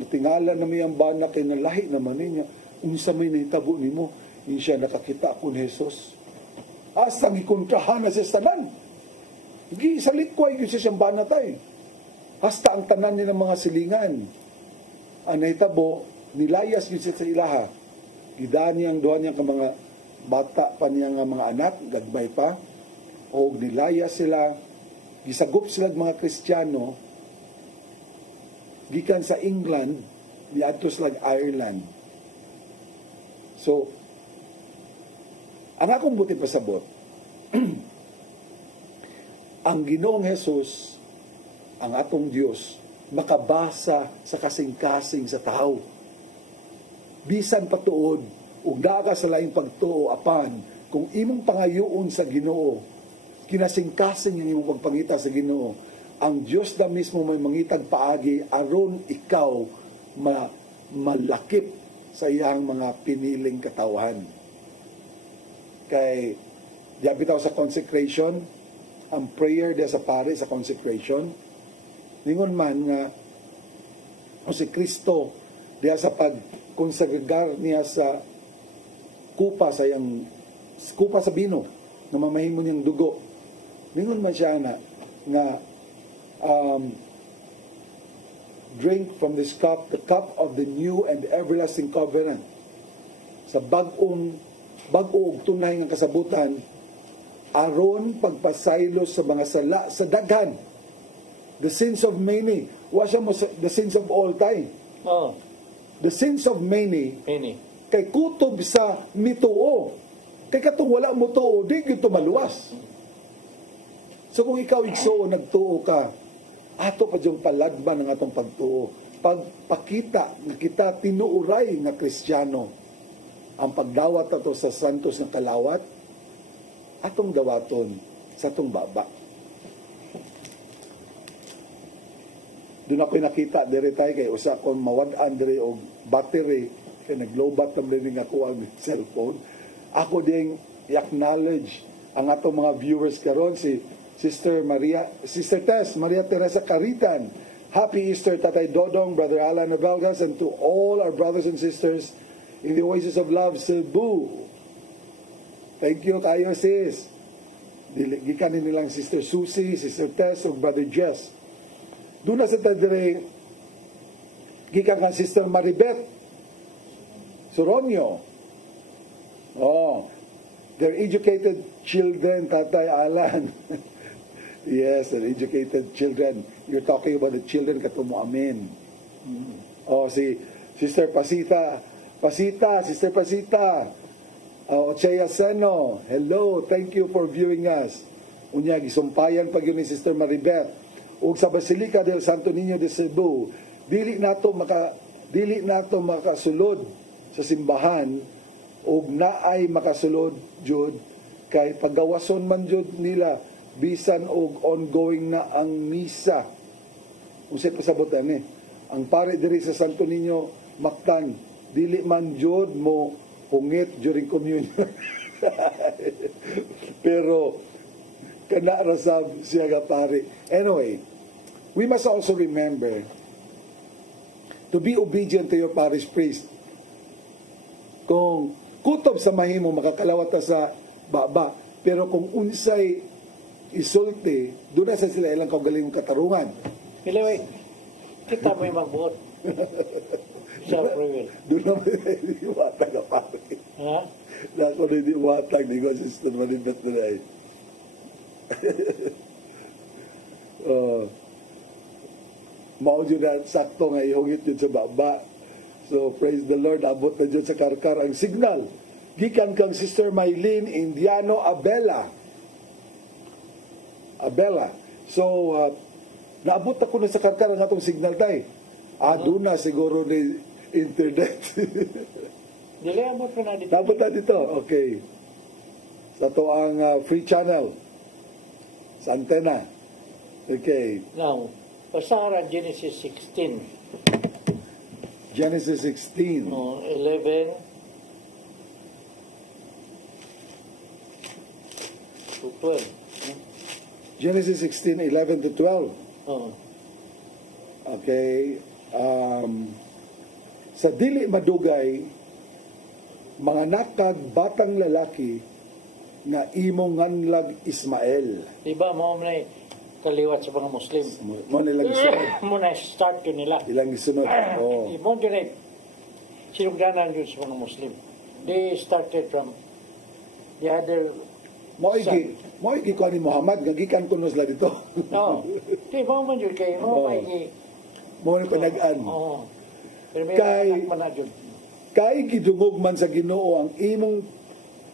natingala na may ang bana kay nalahi naman niya, unsa may nahitabo nimo, siya nakakita ko ni Jesus. Asang ikontrahan na sa tanan. Gisalit ko ay siyang bana tay. Hasta ang tanan niya ng mga silingan. Ang nahitabo, nilayas yun siya sa ilaha. Gidaan niyang duha niyang mga bata pa niyang mga anak, gagmay pa, o nilayas sila, gisagop sila mga Kristiyano, gikan sa England, niadto sila Ireland. So, ang akong buti pasabot, ang Ginoong Jesus, ang atong Diyos, makabasa sa kasing-kasing sa tao. Bisan patuod, ug naa ka sa laing pagtuo apan, kung imong pangayoon sa Ginoo, kinasing-kasing ang imong pagpangita sa Ginoo, ang Diyos na mismo may mangitag paagi aron ikaw malakip sa iyang mga piniling katawan. Kay diya bitaw sa consecration, ang prayer diya sa pare sa consecration, ningon man nga o si Kristo diya sa pagkonsagrar niya sa kupa sa bino na mamahimo niyang dugo. Ningon man siya nga drink from this cup, the cup of the new and everlasting covenant. Sa bag-ong tunay ng kasabutan, aron pagpasaylos sa mga sala sa daghan. The sins of many. Wa siya mo the sins of all time. Oh. The sins of many. Many. Kay kutob sa mituo. Kay katong wala mo tuo, di gyud maluwas. So kung ikaw igsuo nagtuo ka, ato pa yung paladban ng atong pagtuo. Pagpakita nga kita tinuuray nga Kristiyano. Ang pagdawat ato sa santos ng kalawat, atong dawaton sa atong baba. Doon ako'y nakita, dire tayo kay usa akong mawad-an dire o battery, kay naglobat na rin ako ang cellphone. Ako ding i-acknowledge ang atong mga viewers karon, si Sister Tess, Maria Teresa Caritan. Happy Easter, Tatay Dodong, Brother Alan Navalgas, and to all our brothers and sisters in the Oasis of Love, Cebu. Thank you kayo, sis. Gikan nilang Sister Susie, Sister Tess, o Brother Jess. Doon na sa tadire, gikan ka Sister Maribeth Soronio. Oh, they're educated children, Tatay Alan. Yes, they're educated children. You're talking about the children katumo amen. Oh, si Sister Pasita, Sister Pasita. Ochea Seno, hello, thank you for viewing us. Unya, gisumpayan pag yun ni Sister Maribeth. Ug sa Basilica del Santo Niño de Cebu, dili nato makasulod sa simbahan ug naay makasulod jud kay paggawason man jud nila bisan og ongoing na ang misa. Unsay pasabot ani? Ang pare diri sa Santo Niño Mactan, dili man jud mo hungit during communion. Pero kana rasab siya ga pare. Anyway, we must also remember to be obedient to your parish priest. Kung kutob sa mahimo makakalawat sa baba, pero kung unsay isulti, doon na sa sila ilang kaugaling katarungan. Anyway, kita mo yung magbuot. Self-reveal. Doon naman diwatag na pare. Ha? Dako na diwatag, di ko assistant manibet na ay. mao jud na sakto nga ihugit jud sa baba. So praise the Lord, abot na jud sa karkar ang signal gikan kang Sister Maylene Indiano Abela. So naabot ako na sa karkar ang atong signal tay. Aduna siguro ni internet. Dili abot ko na dito. Naabot na dito. Okay. Sa to ang free channel sa antena. Okay. Now, pasara Genesis 16. Genesis 16. 11 to 12. Genesis 16, 11 to 12. Oh. Okay. Sa dili madugay, mga nakag batang lalaki nga imong nganlag Ismael. Diba mo na kaliwat sa mga Muslim? Mo nilang isunod. Mo na start yun nila. Ilang isunod. Oh. Mo yun sinugdanan yun sa mga Muslim. They started from the other Mo igi ko ni Muhammad nga gikan kuno sila dito. No. Di mo man yun kay mo kay mo ni panagan. Oo. Pero may Kay- anak man na yun. Kay gidungog man sa Ginoo ang imong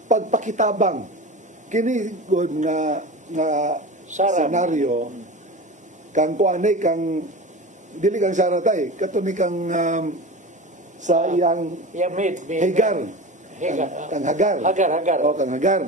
pagpakitabang kini good nga Sarah. senaryo kang kuanay kang dili kang saratay katuni kang sa iyang Yeah, made. Hagar. Kang Hagar. Hagar. O, kang Hagar.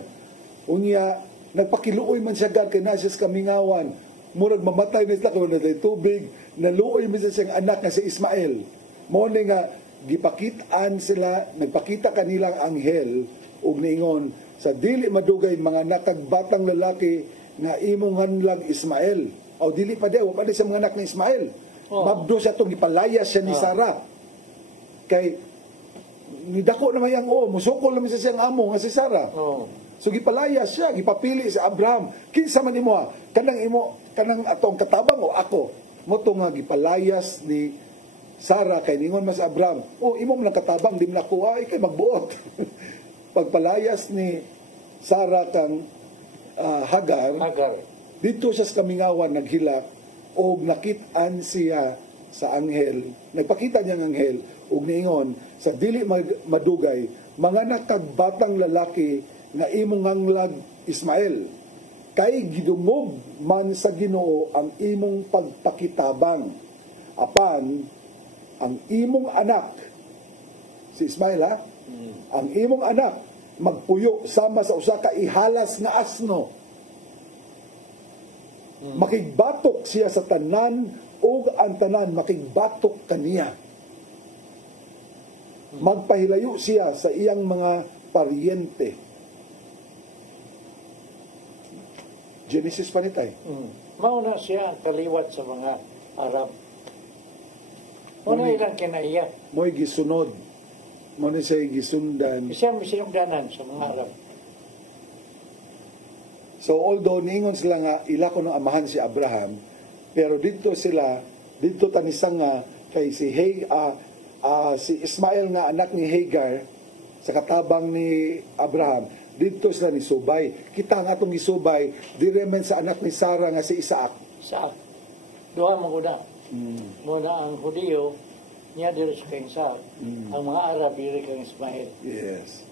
Unya, nagpakiluoy man siya Hagar kay nasa kamingawan. Murag mamatay na sila kung natay tubig. Naluoy man siya siyang anak nga si Ismael. Mo ni nga, gipakitaan sila, nagpakita kanilang anghel ug niingon, sa dili madugay mga nakagbatang lalaki nga imong hanlag Ismael. O dili pa de, pa de sa mga anak ni Ismael. Mabdo siya itong ipalayas siya ni Sarah. Kay nidako naman yang musukol naman sa siyang amo nga si Sarah. So gipalayas siya, gipapili sa Abraham. Kinsa man imo kanang atong katabang o ako. Mo to nga gipalayas ni Sarah kay ningon mas Abraham. Imo man katabang di man ako ay kay magbuot. Pagpalayas ni Sarah kang Hagar. Dito siya sa kamingawan naghilak og nakit-an siya sa anghel. Nagpakita niya ang anghel ug niingon sa dili madugay mga nakagbatang lalaki nga imong nganglag Ismael kay gidungog man sa Ginoo ang imong pagpakitabang apan ang imong anak si Ismael ang imong anak magpuyo sama sa usa ka ihalas nga asno makigbatok siya sa tanan ug ang tanan makigbatok kaniya. Magpahilayo siya sa iyang mga paryente. Genesis pa nitay. Mauna siya kaliwat sa mga Arab. Mauna ilang kinaiya. Mo'y gisunod. Mauna siya gisundan. Siya sinugdanan sa mga Arab. So although niingon sila nga ila ko ng amahan si Abraham, pero dito tanisang nga kay si Ismael nga anak ni Hagar sa katabang ni Abraham, dito sila ni Subay. Kita nga itong isubay dire man sa anak ni Sarah nga si Isaac. Duha mo guna. Muna ang Hudiyo niya dire sa kay Isaac. Ang mga Arab dire kay Ismael. Yes.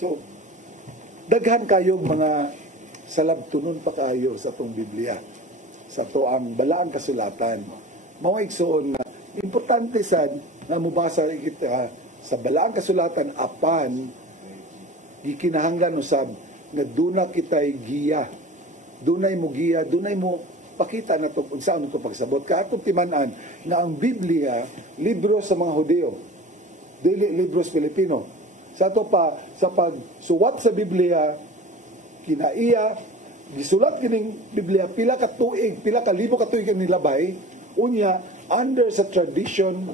So daghan kayong mga salabtunon pa kayo sa itong Biblia. Sa to ang balaang kasulatan. Mawaigsoon nga, importante sad na mubasa kita sa balaang kasulatan apan gikinahanglan usab nga duna kitay giya. Dunay mo giya, dunay mo pakita na to kung saan ito pagsabot. Kaatong timanan na ang Biblia, libro sa mga Hudyo. Dili libro sa Pilipino. Sa to pa, sa pagsuwat sa Biblia, kinaiya, gisulat kining Biblia, pila ka libo ka tuig ang nilabay, unya, under siya tradisyon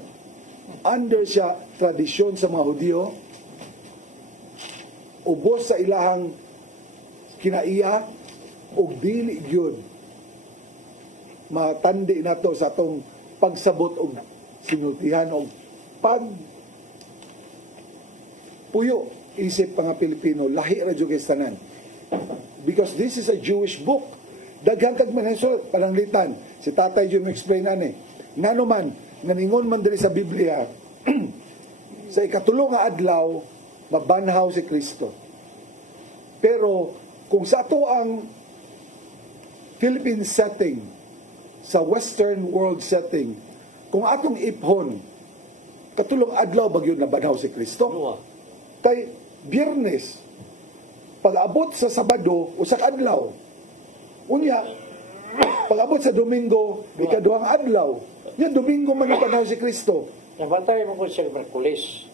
sa mga Hudyo, ubos sa ilahang kinaiya, og dili gyud matandi na to sa atong pagsabot og sinultihan og puyo isip pa nga Pilipino, lahi ra jud kay tanan. Because this is a Jewish book. Daghan kag manasulat pananglitan. Si Tatay Jim explain ani. Ngano man nganingon man diri sa Biblia sa ikatulo nga adlaw mabanhaw si Kristo. Pero kung sa ato ang Philippine setting, sa Western world setting, kung atong iphon, katulong adlaw bagyo na banhaw si Kristo. Kay Biyernes, pag-abot sa Sabado, usak adlaw. Unya, pag-abot sa Domingo, ikaduhang adlaw. Yan, Domingo man na banhaw si Kristo. Namatay mo ko siya Merkulis.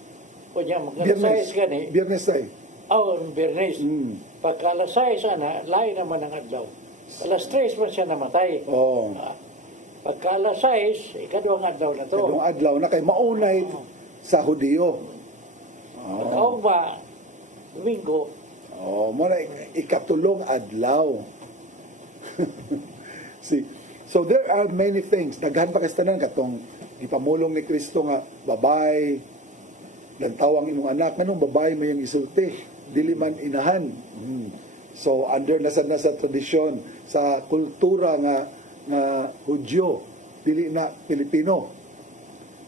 Unya, Biyernes, magkalasayas gani. Biyernes tayo. Biyernes. Pagkalasayas na, lain naman ang adlaw. Alas 3 man siya namatay. Pagka alas 6, ikaduhang adlaw na to. Ikaduhang adlaw na kay maunay sa Hudiyo. Pagkaong ba, Domingo. Muna ikatulong adlaw. See, so there are many things. Daghan pa kastanan katong ipamulong ni Kristo nga babay, lantawang imong anak, anong babay may yung isulti, dili man inahan. So under nasa tradisyon sa kultura nga Hudyo, dili na Pilipino.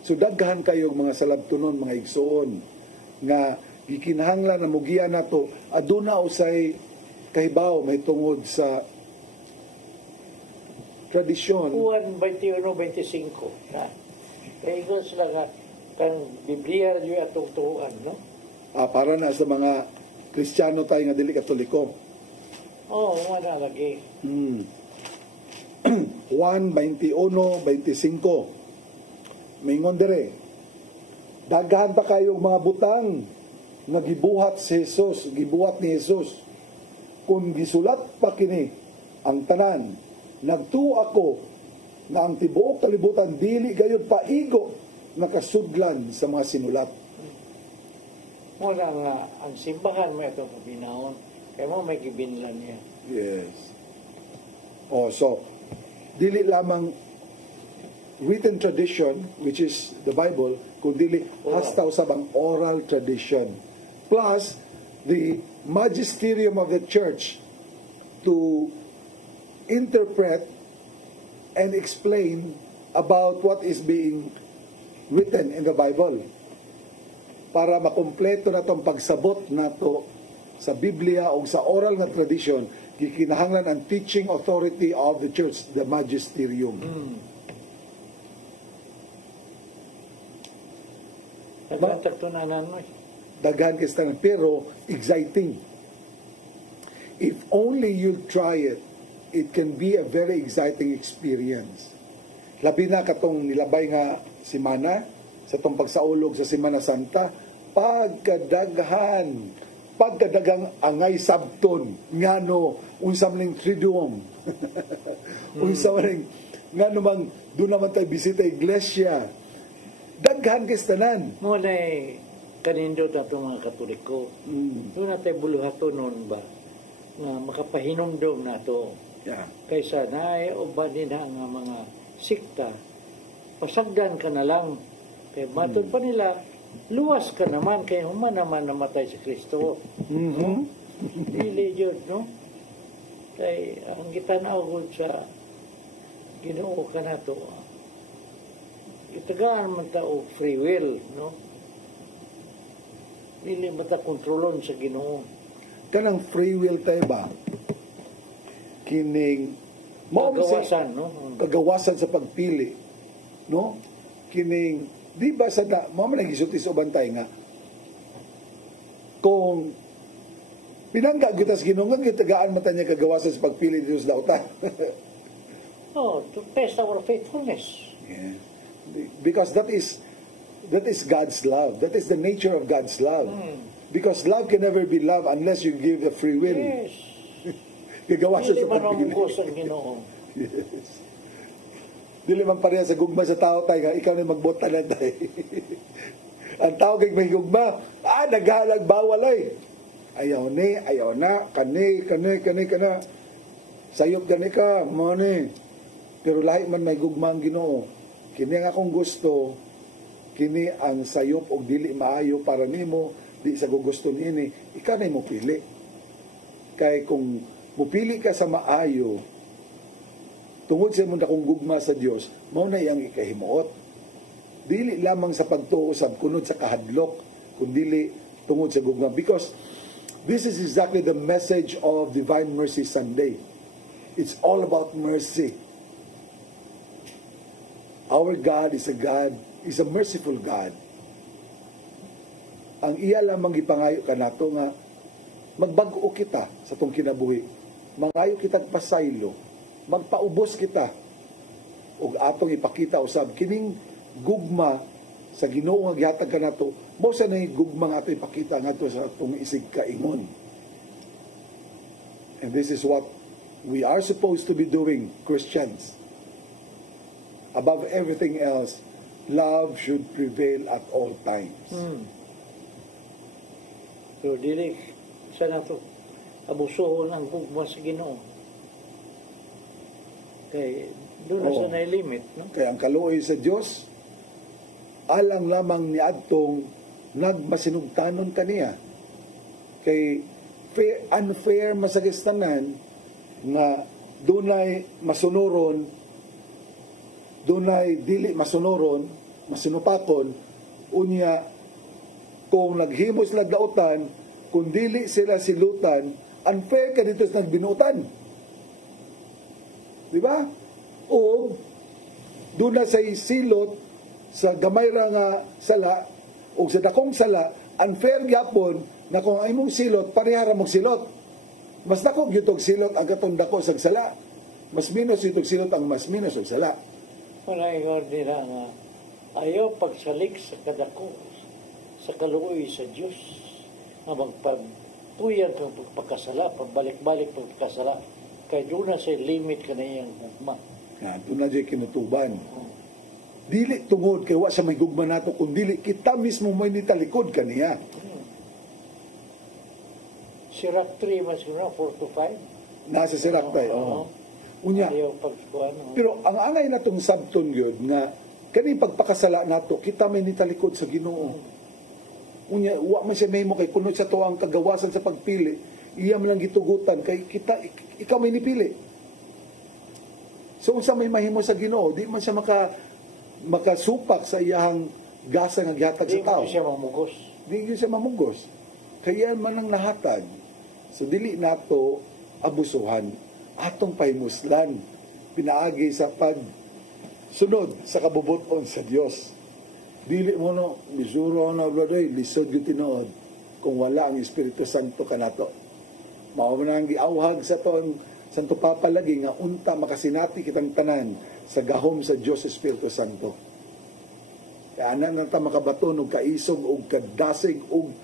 So daghan kayong mga salabtunon, mga igsoon nga gikinahanglan na mugian nato aduna usay kahibaw may tungod sa tradisyon. Juan 21-25 na. Kaya ikaw sila nga kang Biblia yung atong tuhuan, no? Para na sa mga Kristiyano tayo nga dili Katoliko. Wala lagi. Juan 21-25 mingon dire, daghan pa kayong mga butang nga gibuhat si Jesus, gibuhat ni Jesus. Kung gisulat pa kini ang tanan, nagtuo ako na ang tibuok kalibutan dili gayud paigo nakasudlan sa mga sinulat. Muna nga ang simbahan may itong kabinahon, kaya mo may kibinlan niya. Yes. So dili lamang written tradition, which is the Bible, kundi hasta usab ang oral tradition. Plus, the magisterium of the church to interpret and explain about what is being written in the Bible. Para makumpleto na itong pagsabot na to sa Biblia o sa oral na tradition, gikinahanglan ang teaching authority of the church, the magisterium. Daghan kastanan, pero exciting. If only you'll try it, it can be a very exciting experience. Labi na katong nilabay nga simana, sa tong pagsaulog sa Semana Santa, pagkadagang angay sabton, ngano, unsam ning triduum. Unsam ning, ngano man, doon naman tayo bisita iglesia. Daghan kastanan. Muna kanindot ato mga Katoliko. Doon natin buluhato noon ba na makapahinomdom na to. Kaysa na o ba nila nga mga sikta, pasagdan ka na lang. Kaya matod pa nila, luwas ka naman, kaya human naman namatay si Kristo. Dili yun, no? Kaya ang gitanaw sa Ginoo ka na to, itagaan man tao free will, no? Dili mata kontrolon sa Ginoo. Kanang free will tayo ba? Kining kagawasan, no? Kagawasan sa pagpili, no? Kining di ba sa mo man nagisulti sa uban tayo nga kung pinangga gitas Ginoo nga gitagaan mata niya kagawasan sa pagpili dito sa dautan. To test our faithfulness. Yeah. Because that is God's love. That is the nature of God's love. Because love can never be love unless you give the free will. Yes. Gagawasan sa pagpili. Yes. Dili man pareha sa gugma sa tao tayo, ikaw na magbota na tayo. Ang tao kay may gugma, naghalag bawal ay. Ayaw na, kani. Sayop gani ka, money. Pero lahi man may gugma ang Ginoo. Kini ang akong gusto, kini ang sayop o dili maayo para nimo, di sa gusto niini, ikaw na mo pili. Kay kung mupili ka sa maayo, tungod sa imong dakong gugma sa Dios, mao na iyang ikahimuot. Dili lamang sa pagtuo usab kunod sa kahadlok, kundi tungod sa gugma. Because this is exactly the message of Divine Mercy Sunday. It's all about mercy. Our God is a merciful God. Ang iya lamang gipangayo kanato nga magbag-o kita sa tong kinabuhi. Mangayo kitag pasaylo, magpaubos kita ug atong ipakita usab kining gugma sa Ginoo nga gihatag kanato, mo sa nay gugma nga ato ipakita ngadto sa atong isig kaingon. And this is what we are supposed to be doing, Christians. Above everything else, love should prevail at all times. So, dili, sa nato, abusuhon ang gugma sa Ginoo. Kay, doon na sa na-limit, no? Kaya ang kaluoy sa Diyos, alang lamang ni adtong nagmasinugtanon kaniya. Kay, unfair masagistanan nga dunay masunuron, dunay dili masunuron, masinupakon, unya kung naghimo sila dautan, kung dili sila silutan, unfair ka dito sa nagbinutan. Di ba? O doon na sa silot sa gamay ra nga sala o sa dakong sala, unfair gyapon na kung ay mong silot, parehara mong silot. Mas dako gyud silot ang katong dako sa sala. Mas minus itong silot ang mas minus og sala. Wala yung nila nga ayaw pagsalik sa kadako sa kaluoy sa Diyos nga magpatuyan kang pagkasala, pagbalik-balik pagkasala. Kaya doon na sa limit ka na iyang gugma. Doon na dyan kinutuban. Dili tungod kay wa sa may gugma nato, kung dili kita mismo may nitalikod kaniya. Sirach 3, mas yun 4 to 5? Nasa Sirach tayo, Unya. Pero ang angay na itong sabton yun, nga kani pagpakasala nato, kita may nitalikod sa Ginoo. Unya, wa man siya may mo kay kunod sa to ang kagawasan sa pagpili, iya man lang gitugutan, kay kita, ikaw may nipili. So, unsa may mahimo sa Ginoo, di man siya makasupak sa iyang gasa nga gihatag sa tao. Di siya mamugos. Di siya mamugos. Kaya man ang nahatag. So, dili nato abusuhan. Atong pahimuslan. Pinaagi sa pagsunod sa kabubuton sa Dios. Dili mo no, bisuro na brother, lisod yung tinood kung wala ang Espiritu Santo kanato. Mao man ang giawhag sa ton Santo Papa lagi nga unta makasinati kitang tanan sa gahom sa Dios Espiritu Santo. Kaya anan nata makabaton og kaisog og kadasig og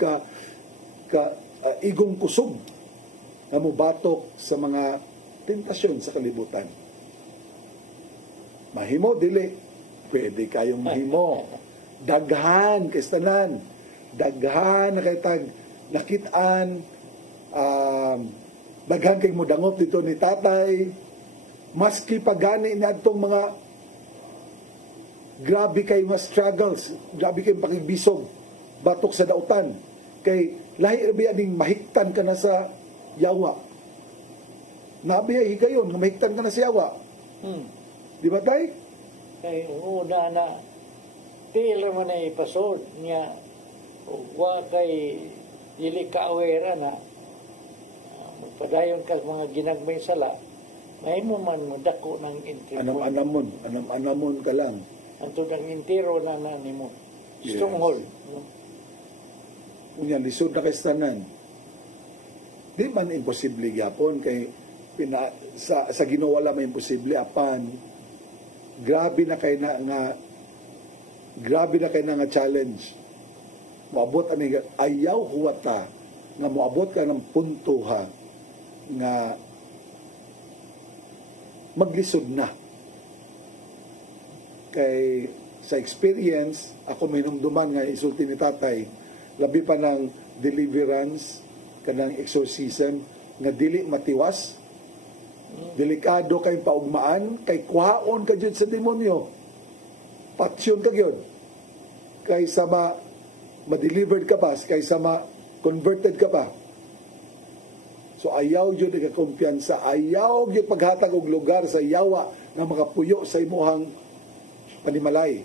igong kusog na mubatok sa mga tentasyon sa kalibutan. Mahimo dili, pwede kayong mahimo. Daghan kay tanan, daghan na kay tag nakitaan, daghan kay mudangop dito ni tatay, maski pagani ni adtong mga grabe kay mga struggles, grabe kay pakibisog batok sa dautan, kay lahi rabi aning mahiktan ka na sa yawa. Nabi ay higayon nga mahiktan ka na sa yawa. Di ba tay? Kay una na tila man ay ipasod niya wa kay dili ka aware na magpadayon ka mga ginagmay sala, may mo man mo dako ng intiro. Anamon ka lang. Ang tudang intiro na nimo. Stronghold. No? Unya, lisod na kay tanan. Di man imposible gyapon kay sa Ginoo wala may imposible apan grabe na kay na nga challenge. Moabot ani ayaw huwata nga moabot ka ng punto ha nga maglisod na. Kay sa experience, ako may numduman nga isulti ni tatay, labi pa ng deliverance, kanang exorcism, nga dili matiwas, delikado kay paugmaan, kay kuhaon ka dyan sa demonyo. Patsyon ka yun. Kay sa ma-delivered ka pa, kay sa ma-converted ka pa. So ayaw jud ka kumpiyansa, ayaw jud paghatag og lugar sa yawa nga makapuyo sa imuhang panimalay.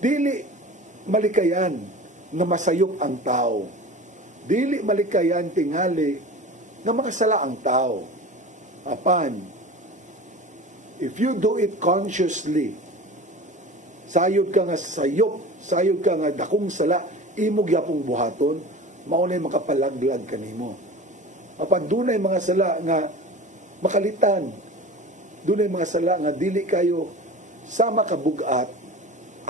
Dili malikayan nga masayop ang tao. Dili malikayan tingali nga makasala ang tao. Apan, if you do it consciously, sayod ka nga sayop, sayod ka nga dakong sala, imog yapong buhaton, maunay makapalaglag kanimo. Apan dunay mga sala nga makalitan, dunay mga sala nga dili kayo sama kabugat,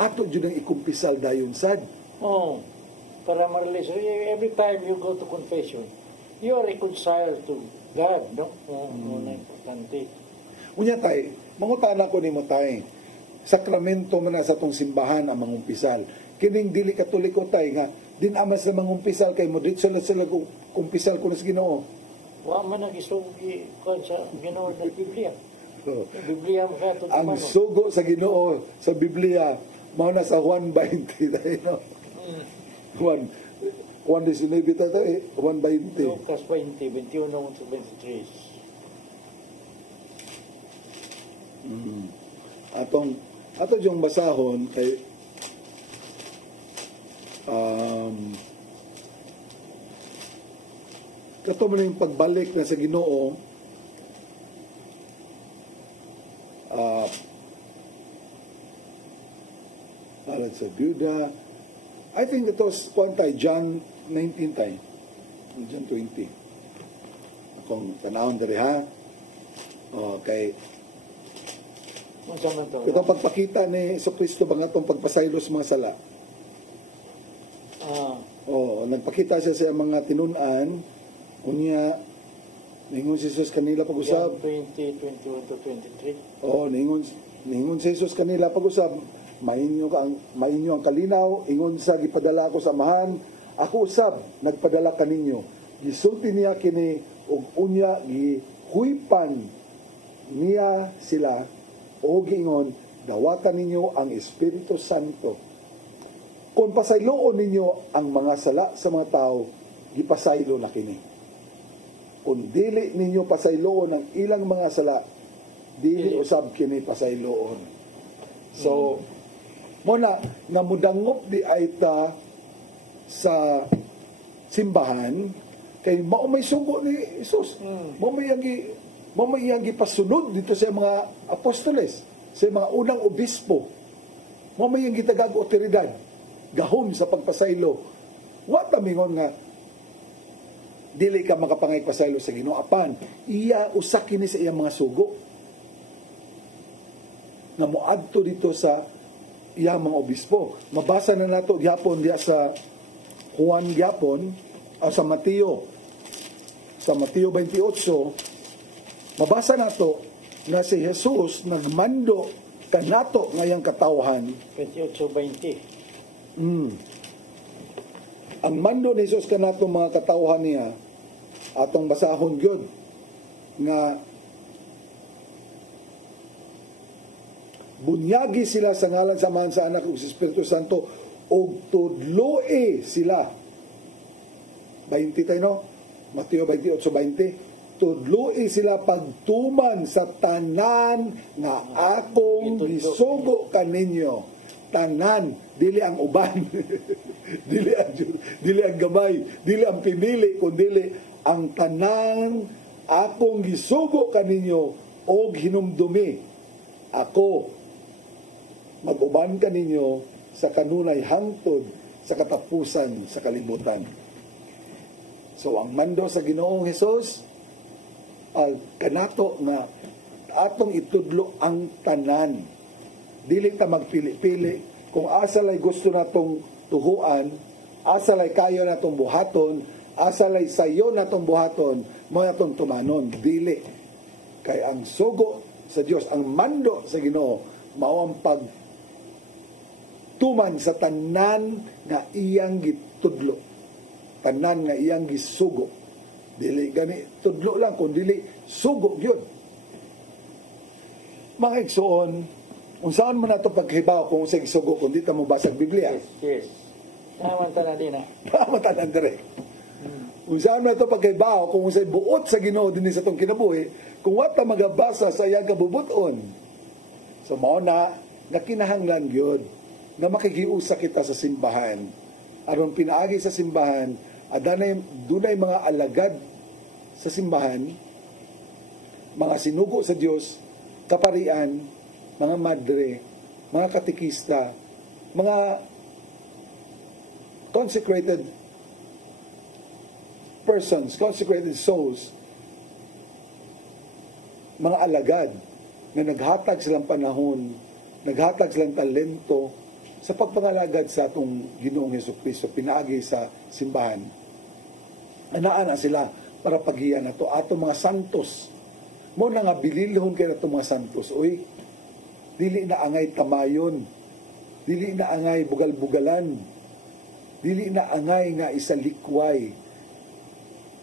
ato jud ang ikumpisal dayon sad. Oh, para ma-release. Every time you go to confession, you are reconciled to God, no? Muna importante. Unya tay, mangutana ko nimo tay. Sakramento man na sa tong simbahan ang mangumpisal. Kining dili katoliko tay nga dinamas sa mangumpisal kay mo ditso na sila kumpisal kuno sa Ginoo. Wa man nagisugi kon sa Ginoo na Biblia. Biblia mo sa to. Ang sugo sa Ginoo sa Biblia mao na sa Juan 20 tay no. Juan 19 tay, Juan 20. Lucas 20, 21 to 23. Ato yung basahon kay kato mo na yung pagbalik na sa Ginoo para sa Buda. I think ito tay John 19 tay, John 20 akong tanawon diri ha. Okay, itong pagpakita ni Jesucristo ba nga itong pagpasaylo sa mga sala. Nagpakita siya sa mga tinunan, unya ningon si Jesus kanila pag-usab. 20, 21 to 23. Ningon si Jesus kanila pag-usab, mainyo ang kalinaw, ingon sa gipadala ako sa amahan, ako usab nagpadala kaninyo. Gisulti niya kini ug unya gihuipan niya sila o gingon, dawatan ninyo ang Espiritu Santo. Kung pasayloon ninyo ang mga sala sa mga tao, gipasaylo na kini. Kung dili ninyo pasayloon ang ilang mga sala, dili usab kini pasayloon. So, muna, namudangop di ay ta sa simbahan, kay mao may sugo ni Jesus. Mao may iyang gipasunod dito sa mga apostoles, sa mga unang obispo. Mao may iyang gitagag otoridad, gahom sa pagpasaylo. Wa ta mingon nga dili ka makapangay pasaylo sa Ginoo, apan iya usa kini sa iyang mga sugo na moadto dito sa iyang mga obispo. Mabasa na nato gyapon diya sa Juan gyapon o sa Mateo 28, mabasa nato na si Jesus nagmando kanato ngayang katawhan 28:20. Ang mando ni Jesus kanato mga katawhan niya atong basahon gyud nga bunyagi sila sa ngalan sa Ama sa Anak ug sa Espiritu Santo og tudloe sila. 20 tayo no? Mateo 28:20. Tudloe sila pagtuman sa tanan nga akong gisugo kaninyo. Tanan, dili ang uban. dili ang gamay, dili ang pinili, kundi ang tanan akong gisugo kaninyo og hinumdumi. Ako mag-uban kaninyo sa kanunay hangtod sa katapusan sa kalibutan. So ang mando sa Ginoong Hesus kanato nga atong itudlo ang tanan. Dili ta magpili-pili kung asa lay gusto natong tuhuan, asa lay kayo natong buhaton, asa lay sayo natong buhaton, mo natong tumanon. Dili. Kay ang sugo sa Dios, ang mando sa Ginoo mao ang pagtuman sa tanan nga iyang gitudlo, tanan nga iyang gisugo. Dili gani tudlo lang, kung dili sugo gyud. Mga igsoon, unsaon man nato paghibaw kung sa gisugo kung di ta mo basag Biblia? Yes. Naman tanan din na. Naman tanan dire. Kung saan na ito pagkaibaw, kung sa'y buot sa Ginoo din sa itong kinabuhi, kung wata magabasa sa iyang kabubuton. So mao na kinahanglan yun na makikiusa kita sa simbahan. Aron pinaagi sa simbahan, dunay mga alagad sa simbahan, mga sinugo sa Dios, kaparian, mga madre, mga katikista, mga consecrated persons, consecrated souls, mga alagad na naghatag silang panahon, naghatag silang talento sa pagpangalagad sa atong Ginoong Hesukristo, pinaagi sa simbahan. Anaan na sila para paghiyan na to atong mga santos. Mo na nga bililhon kayo na itong mga santos. Uy, dili na angay tamayon, dili na angay bugal-bugalan, dili na angay nga isalikway.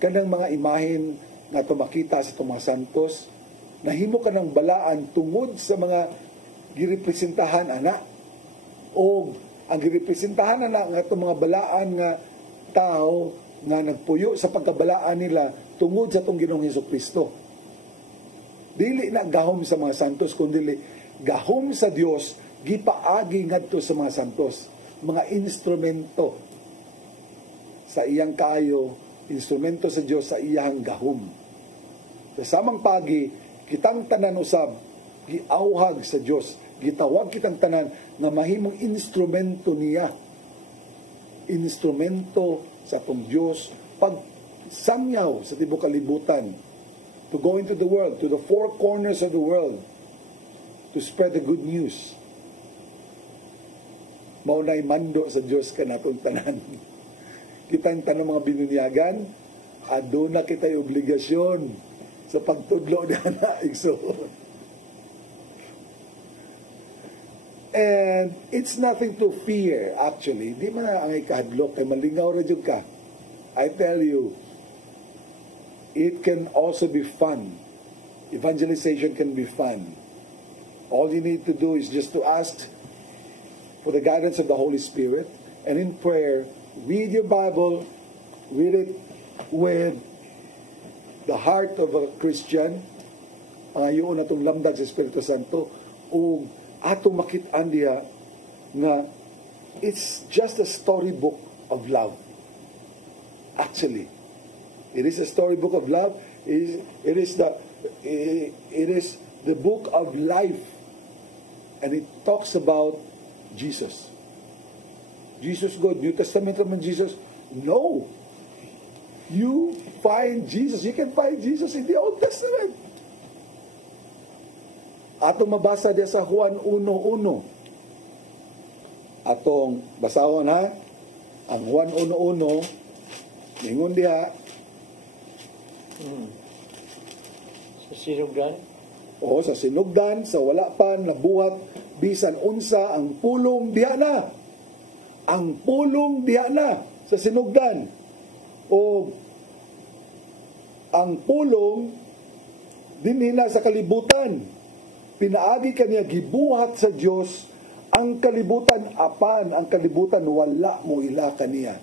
Kanang mga imahen nga ito makita sa itong mga santos, nahimo ka ng balaan tungod sa mga girepresentahan ana, o ang girepresentahan ana nga itong mga balaan nga tao nga nagpuyo sa pagkabalaan nila tungod sa itong Ginoong Hesukristo. Dili na gahom sa mga santos, kundi gahom sa Dios gipaagi ngadto sa mga santos, mga instrumento sa iyang kaayo, instrumento sa Dios sa iyang gahom. Sa samang pagi, kitang tanan usab giauhag sa Dios, gitawag kitang tanan nga mahimong instrumento niya, instrumento sa atong Dios pag sangyaw sa tibuok kalibutan, to go into the world, to the four corners of the world, to spread the good news. Maunay mando sa Diyos ka natong tanan. Kitang tanong mga binunyagan, aduna kita'y obligasyon sa pagtudlo na igsoon. And it's nothing to fear, actually. Di man ang ikahadlok, kay malingaw ra jud ka. I tell you, it can also be fun. Evangelization can be fun. All you need to do is just to ask for the guidance of the Holy Spirit, and in prayer, read your Bible, read it with the heart of a Christian, pangayoon atong lamdag sa Espiritu Santo, o atong makit-an diha nga it's just a storybook of love. Actually, it is a storybook of love. It is the book of life, and it talks about Jesus. Jesus God, New Testament naman Jesus? No. You find Jesus. You can find Jesus in the Old Testament. Atong mabasa diya sa Juan 1:1. Atong basahon ha. Ang Juan 1:1 ningon diha sa sinugdan. O sa sinugdan, sa wala pa nabuhat bisan unsa, ang pulong diha na. Ang pulong diha na sa sinugdan. O ang pulong dinhi na sa kalibutan. Pinaagi kaniya gibuhat sa Dios ang kalibutan, apan ang kalibutan wala mo ila kaniya.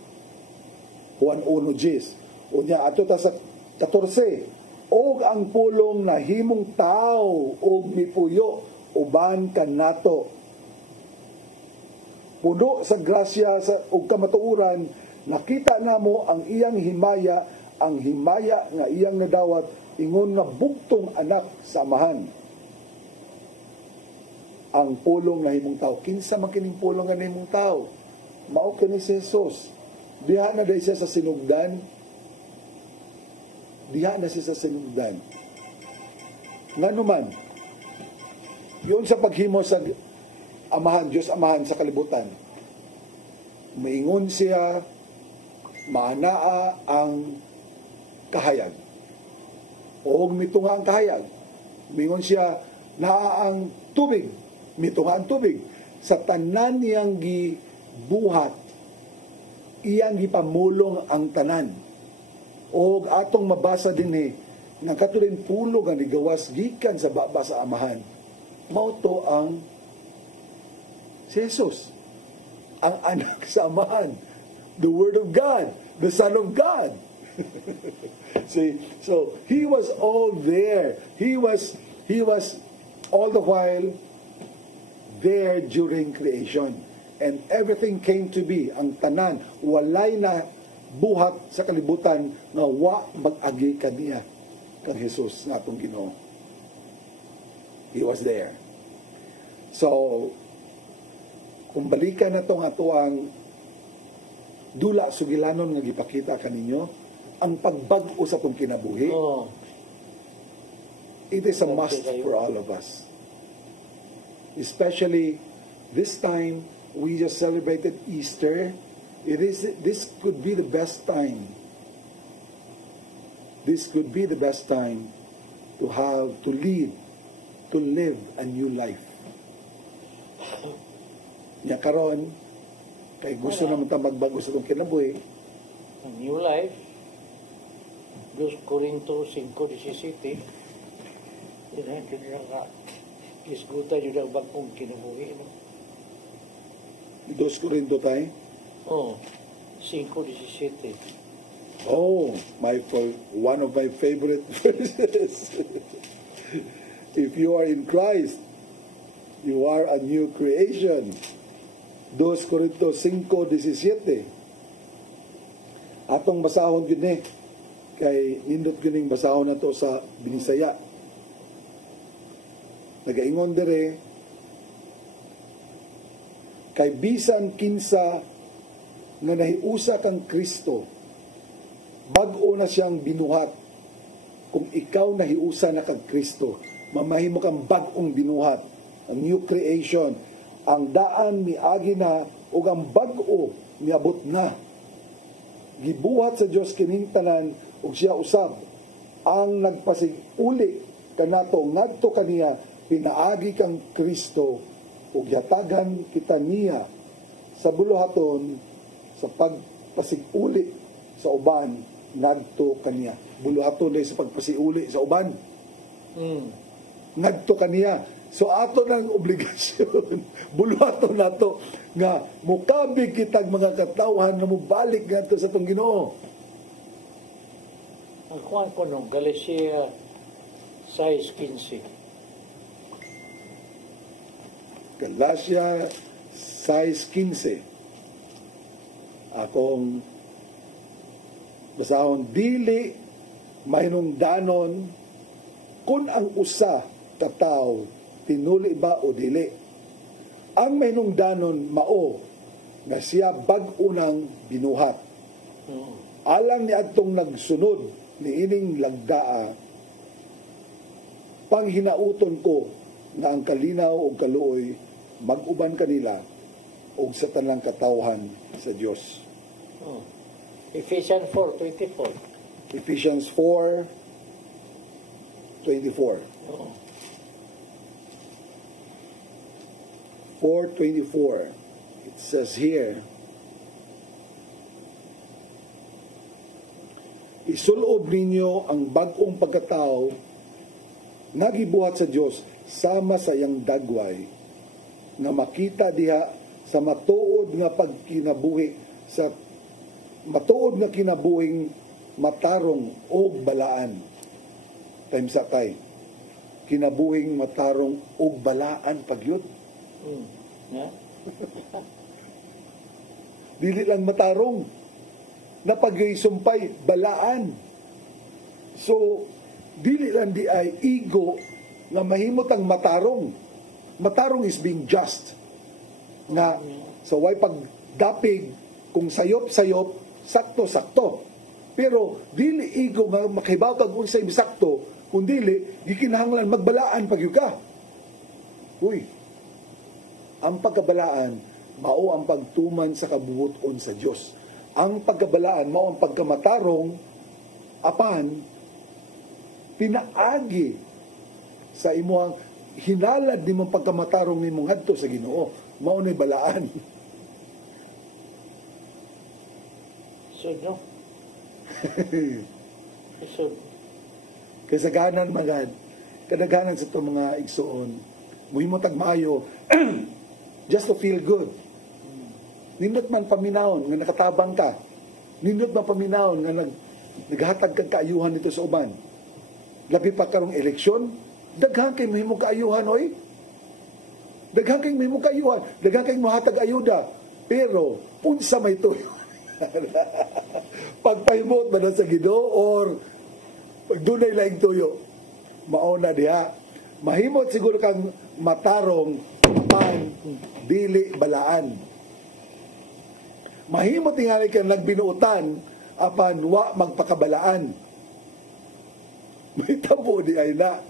Juan 1:10. Unya ato ta sa 14. Og ang pulong nahimong tao og mipuyo uban kanato. Puno sa grasya ug kamatuoran, nakita namo ang iyang himaya, ang himaya nga iyang nadawat ingon nga bugtong anak sa amahan. Ang pulong nahimong tao. Kinsa man kining pulong nga nahimong tao? Mao kini si Jesus. Diha na dahil siya sa sinugdan. Diha na siya sa sinugdan. Nga naman, yun sa paghimo sa amahan, Diyos amahan sa kalibutan. Maingon siya, maanaa ang kahayag. O mitunga ang kahayag. Maingon siya, naa ang tubig. Mitunga ang tubig. Sa tanan niyang gibuhat, iyang gipamulong ang tanan. O atong mabasa din nga katulin pulong ang nigawas gikan sa baba sa amahan. Mauto ang si Jesus, ang anak sa amahan, the Word of God, the Son of God. See, so he was all there. He was all the while there during creation. And everything came to be. Ang tanan, walay na buhat sa kalibutan nga wa mag-agi kaniya kang Jesus nga atong Ginoo. He was there. So, kung balikan na itong atuang dula sugilanon nga gipakita kaninyo, ang pagbag-o sa itong kinabuhi, it is a must for all of us. Especially this time, we just celebrated Easter. This could be the best time. This could be the best time to live a new life. Nya karon kay gusto naman ta magbago sa itong kinabuhi. A new life. 2 Corinto 5:17. Yan ka isguta jud ang bagong kinabuhi, no? 2 Corinto tayo? Oh, 5:17. Oh, one of my favorite verses. If you are in Christ, you are a new creation. 2 Corinto 5:17. Atong basahon yun kay nindot yun basahon na to sa Binisaya. Nagaingon dire, kay bisan kinsa nga nahiusa kang Kristo, bag-o na siyang binuhat. Kung ikaw nahiusa na kang Kristo, mamahimo kang bag-ong binuhat, a new creation. Ang daan miagi na ug ang bag-o miabot na. Gibuhat sa Dios kining tanan ug siya usab ang nagpasig-uli kanato ngadto kaniya pinaagi kang Kristo ug yatagan kita niya sa buluhaton sa pagpasig-uli sa uban ngadto kaniya. Buluhaton dahil sa pagpasiuli sa uban. Ngadto kaniya. So ato ng obligasyon, buluhaton nato nga mukabig kitag mga katawhan nga mubalik ngadto sa tong Ginoo. Ang kuwan ko nung Galatia 6:15. Galatia 6:15. Akong basahon, dili mahinungdanon kung ang usa ka tawo tinuli ba o dili. Ang mahinungdanon mao nga siya bag-o nang binuhat. Alang ni adtong nagsunod ni ining lagdaa, panghinauton ko na ang kalinaw o kaluoy mag-uban kanila o sa tanang katawhan sa Dios. Ephesians 4:24. Ephesians 4:24. 4:24. It says here, isulob ninyo ang bag-ong pagkatao nagibuhat sa Dios sama sa iyang dagway na makita diha sa matuod nga pagkinabuhi sa matuod nga kinabuhing matarong og balaan. Times sakay. Kinabuhing matarong og balaan pagyud. Dili lang matarong, napag-sumpay balaan. So dili lang di ay ego nga mahimot ang matarong. Matarong is being just. Na sa way pagdapig, kung sayop-sayop, sakto-sakto. Pero dili ego nga makibaw kag unsay misakto, kung dili gikinahanglan magbalaan pagyud ka. Uy, ang pagkabalaan mao ang pagtuman sa kabubuton sa Dios. Ang pagkabalaan mao ang pagkamatarong apan pinaagi sa imong hinalad nimong pagkamatarong nimong ngadto sa Ginoo. Mao ni balaan. So no. So kasaganan magad kadaghanan sa itong mga igsuon muhimo tag maayo just to feel good. Nindot man paminawon nga nakatabang ka. Nindot man paminawon nga naghatag kag kaayuhan dito sa uban. Labi pa karong eleksyon, daghan kay mahimong kaayuhan, oy. Daghan kay mahimong kaayuhan, daghan kay mohatag ayuda. Pero unsa may tuyo? Pagpahimot ba na sa Ginoo or pag dunay laing tuyo? Mauna diha. Mahimot siguro kang matarong pan dili balaan. Mahimot tingali kang nagbinuutan apan wa magpakabalaan. May tabo di ay na.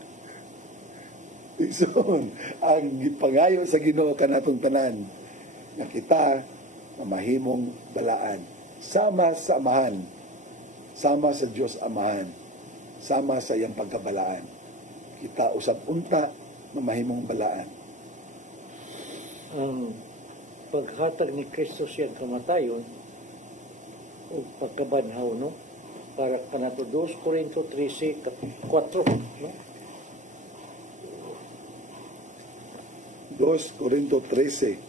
Ison, ang gipangayo sa Ginoo kanatong tanan na kita na mahimong balaan. Sama sa amahan. Sama sa Diyos amahan. Sama sa iyang pagkabalaan. Kita usab unta na mahimong balaan. Ang paghatag ni Kristo siyang kamatayon o pagkabanhaw, no? Para kanato 2 Corinto 13:4, no? 2 Corinto 13:4.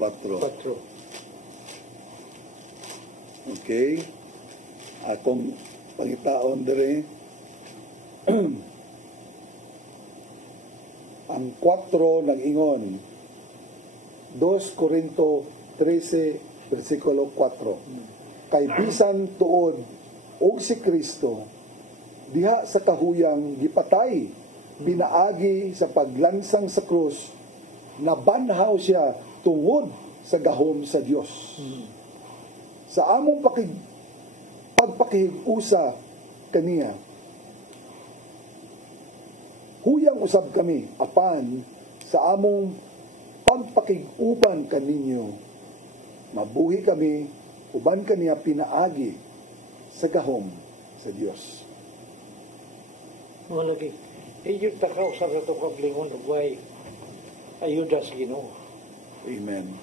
4. Okay. Akong pangitaon dire. Ang 4 nag-ingon. 2 Corinto 13, versikulo 4. Kay bisan tuod og si Kristo diha sa kahuyang gipatay, binaagi sa paglansang sa krus, nabanhaw siya tungod sa gahom sa Dios. Sa among pagpakihig-usa kaniya, huyang usab kami apan sa among pagpakig-uban kaninyo, mabuhi kami uban kaniya pinaagi sa gahom sa Dios. Mga lagi, iyong takaw sa rato kablingon ugway ayuda sa Ginoo. Amen.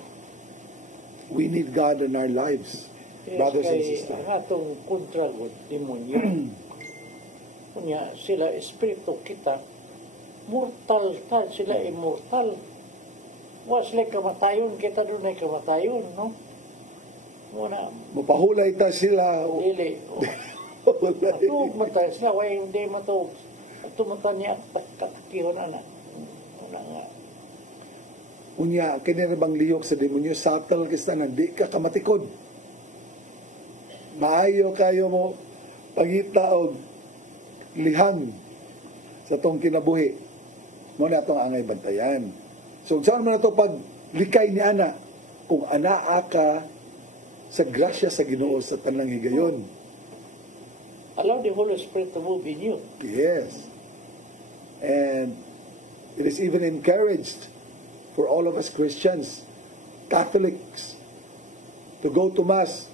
We need God in our lives, brothers and sisters. Ang atong kontra God, demonyo. Kunya, sila espiritu kita, mortal ta, sila immortal. Wa sila kamatayon, kita doon ay kamatayon, no? Muna, Mapahulay ta sila. dili. Matug matay sila, way hindi matug. At tumata niya at kakakihon anak. Una nga. Unya, kiniribang liyok sa demonyo, subtle kista na di ka kamatikod. Maayo kayo mo pangita og lihang sa tong kinabuhi. Muna itong angay bantayan. So, saan mo na ito pag likay ni Ana? Kung anaa ka sa grasya sa Ginoo sa tanang higayon. Allow the Holy Spirit to move in you. Yes. And it is even encouraged for all of us Christians, Catholics, to go to Mass.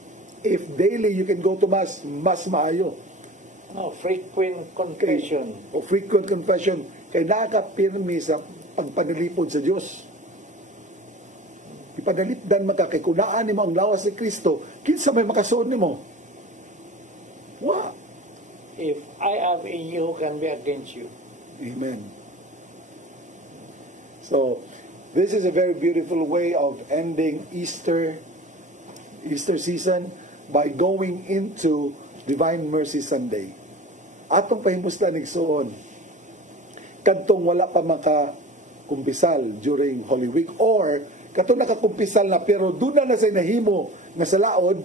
If daily you can go to Mass, mas maayo. No, frequent confession. O frequent confession. Kay nakapirmi sa pagpanalipod sa Diyos. Ipanalipdan maka kay kunaan ni mo ang lawas ni Kristo, kinsa may makasuod ni mo? Wa. If I am in you, who can be against you? Amen. So, this is a very beautiful way of ending Easter season by going into Divine Mercy Sunday. Atong pahimuslan igsuon kadtong wala pa makakumpisal during Holy Week or katong nakakumpisal na pero duna na say nahimo nga sa laod,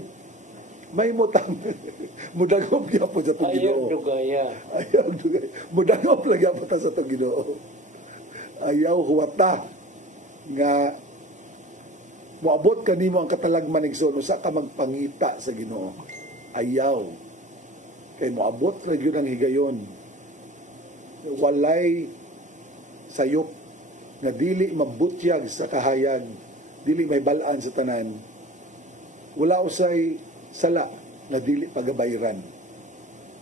may mutang mudagop gyapon sa tong Ginoo. Ayaw dugaya. Ayaw dugay. Mudagop lang gyapon ta sa tong Ginoo. Ayaw huwata nga moabot kanimo ang katalagman igsoon usa ka magpangita sa Ginoo. Ayaw kay moabot ra gyud ang higayon. Walay sayop nga dili mabutyag sa kahayag, dili may balaan sa tanan. Wala usay sala na dili pagabayran.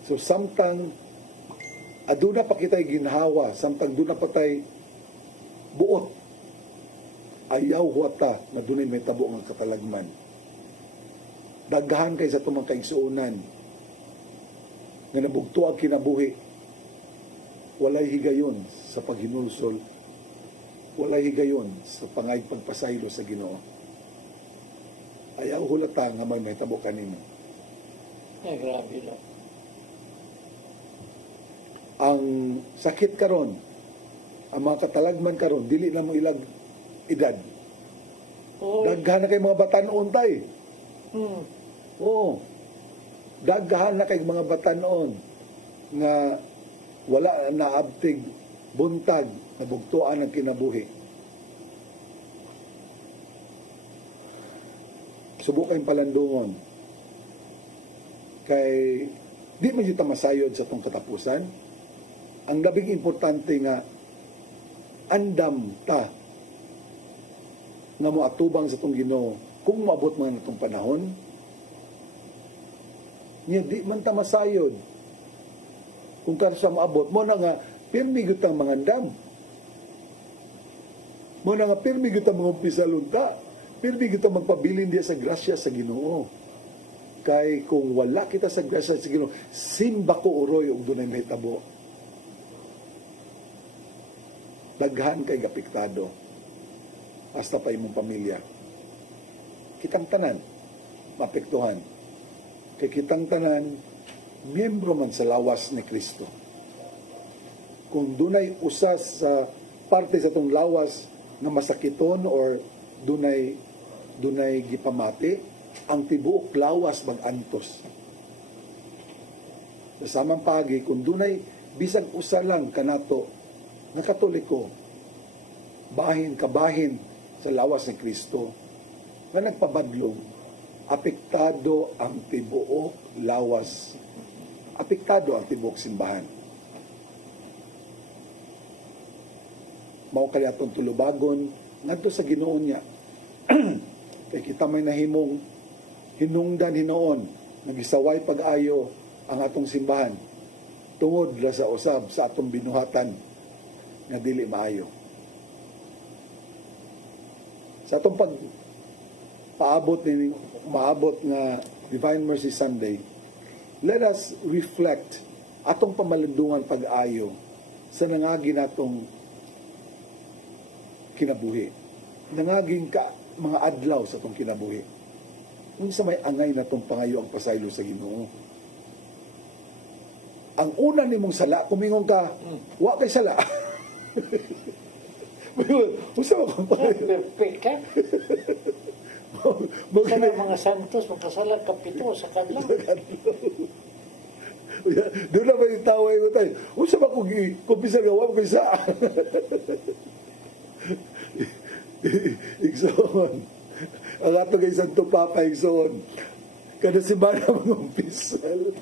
So samtang aduna pa kitay ginhawa, samtang duna pa tay buot, ayaw huwata na dunay may tabo nga katalagman. Daghan kay sa tumang kaigsuonan nga nabugto ang kinabuhi. Walay higayon sa paghinulsol, walay higayon sa pangay pagpasaylo sa Ginoo. Ayaw hulata nga may tabo kanimo. Ay, grabe lang. Ang sakit karon, ang mga katalagman karon, dili na mo ilag edad. Daghan na kay mga batanon tay. Oo. Daghan na kay mga batanon nga wala na abtig buntag na bugtuan ng kinabuhi. Subukan palandungon. Kay di man yuta masayod sa tong katapusan. Ang labing importante nga andam ta nga moatubang sa tong Ginoo kung maabot man itong panahon, niya di man ta masayod. Kung kansa maabot mo na nga pirmi gyud ang mangandam. Mo na nga pirmi gyud ang mangumpisa lunta. Pirmi gyud ang magpabilin diya sa grasya sa Ginoo. Kay kung wala kita sa grasya sa Ginoo, simba ko uroy og dunay mahitabo. Daghan kay gapiktado. Hasta pa imong pamilya. Kitang tanan, mapektuhan. Kay kitang tanan, miyembro man sa lawas ni Kristo. Kung dunay usas sa parte sa tong lawas na masakiton or dunay gipamati, ang tibuok lawas mag-antos. Sa samang pagi, kung dunay bisag usa lang kanato na Katoliko, kabahin sa lawas ni Kristo na nagpabadlong, apektado ang tibuok lawas, apektado ang tibuok simbahan. Mao kali atong tulubagon ngadto sa Ginoo niya. Kay kita may nahimong hinungdan hinoon, nagisaway pag-ayo ang atong simbahan tungod la sa usab sa atong binuhatan nga dili maayo. Sa atong maabot nga Divine Mercy Sunday, let us reflect atong pamalandungan pag-ayo sa nangagi natong kinabuhi. Nangaging mga adlaw sa atong kinabuhi. Unsa may angay natong pangayo ang pasaylo sa Ginoo. Ang una nimong sala, kumingon ka, wa kay sala. Usa ba perfect ka? Kana mga santos, magkasala kapito sa kadlaw. Doon na ba yung taway ko tayo? Usa ba kung kumpisa gawa ko isa? Igsoon. Ang ato kay Santo Papa Igsoon. Kada si Bana mga umpisal.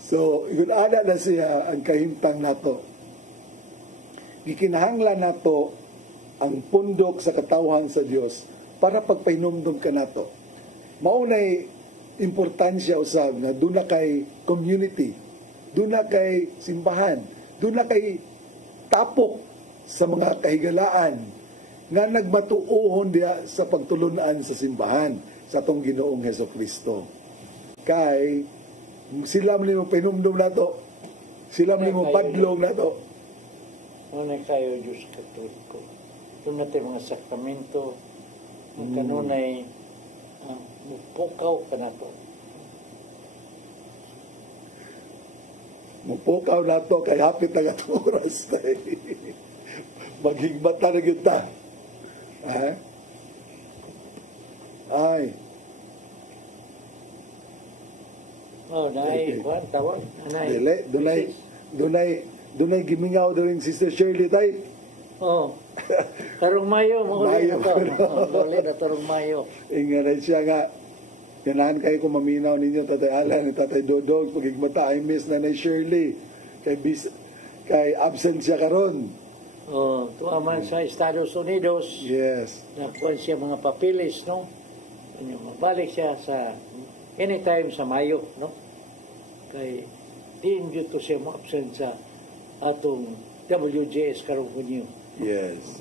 So, yun ana na siya ang kahimtang nato. Gikinahanglan nato ang pundok sa katawhan sa Dios para pagpahinumdum ka nato. Maunay importansya usab na doon na kay community, doon na kay simbahan, doon na kay tapok sa mga kahigalaan nga nagmatuohon diya sa pagtulunan sa simbahan sa atong Ginoong Hesukristo. Kay sila man mo pinumdum nato, sila man mo padlong nato. Ngunay kayo Diyos Katoliko. Doon natin mga sakramento, kanunay mupukaw ka nato. Mupukaw nato kay hapit na gatong oras tayo. Maghigmata na kita. Ay. Oh, naay, kuhan, tawag. Dili, dunay gimingaw daw yung Sister Shirley tayo. Oh. Tarong Mayo, mahuli na to. Mahuli na Tarong Mayo. Inganan siya nga, ganahan kayo kung maminaw ninyo, Tatay Alan, Tatay Dodog, pagigmata, I miss na Shirley. Kay absent siya karon. Oh, tuwa man sa Estados Unidos. Yes. Nakuha siya mga papilis, no? Mabalik siya sa anytime sa Mayo, no? Kay diin dito siya mo absent sa atong WJS karong Hunyo. Yes.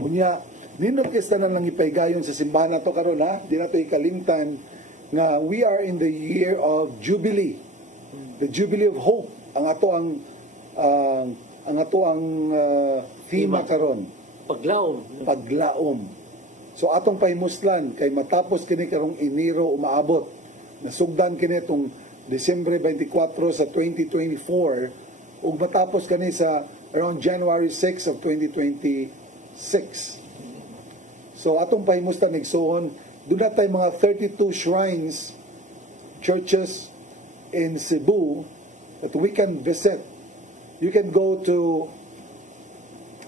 Unya, nindot kesta na lang ipaygayon sa simbahan na to karon ha. Di na to ikalimtan nga we are in the year of Jubilee. The Jubilee of Hope. Ang ato ang thema karon. Paglaom. Paglaom. So atong pahimuslan kay matapos kini karong Enero umaabot, nasugdan kini itong Disyembre 24 sa 2024 ug matapos kani sa around January 6 of 2026. So atong pahimuslan igsoon, doon na tayo mga 32 shrines, churches in Cebu that we can visit. You can go to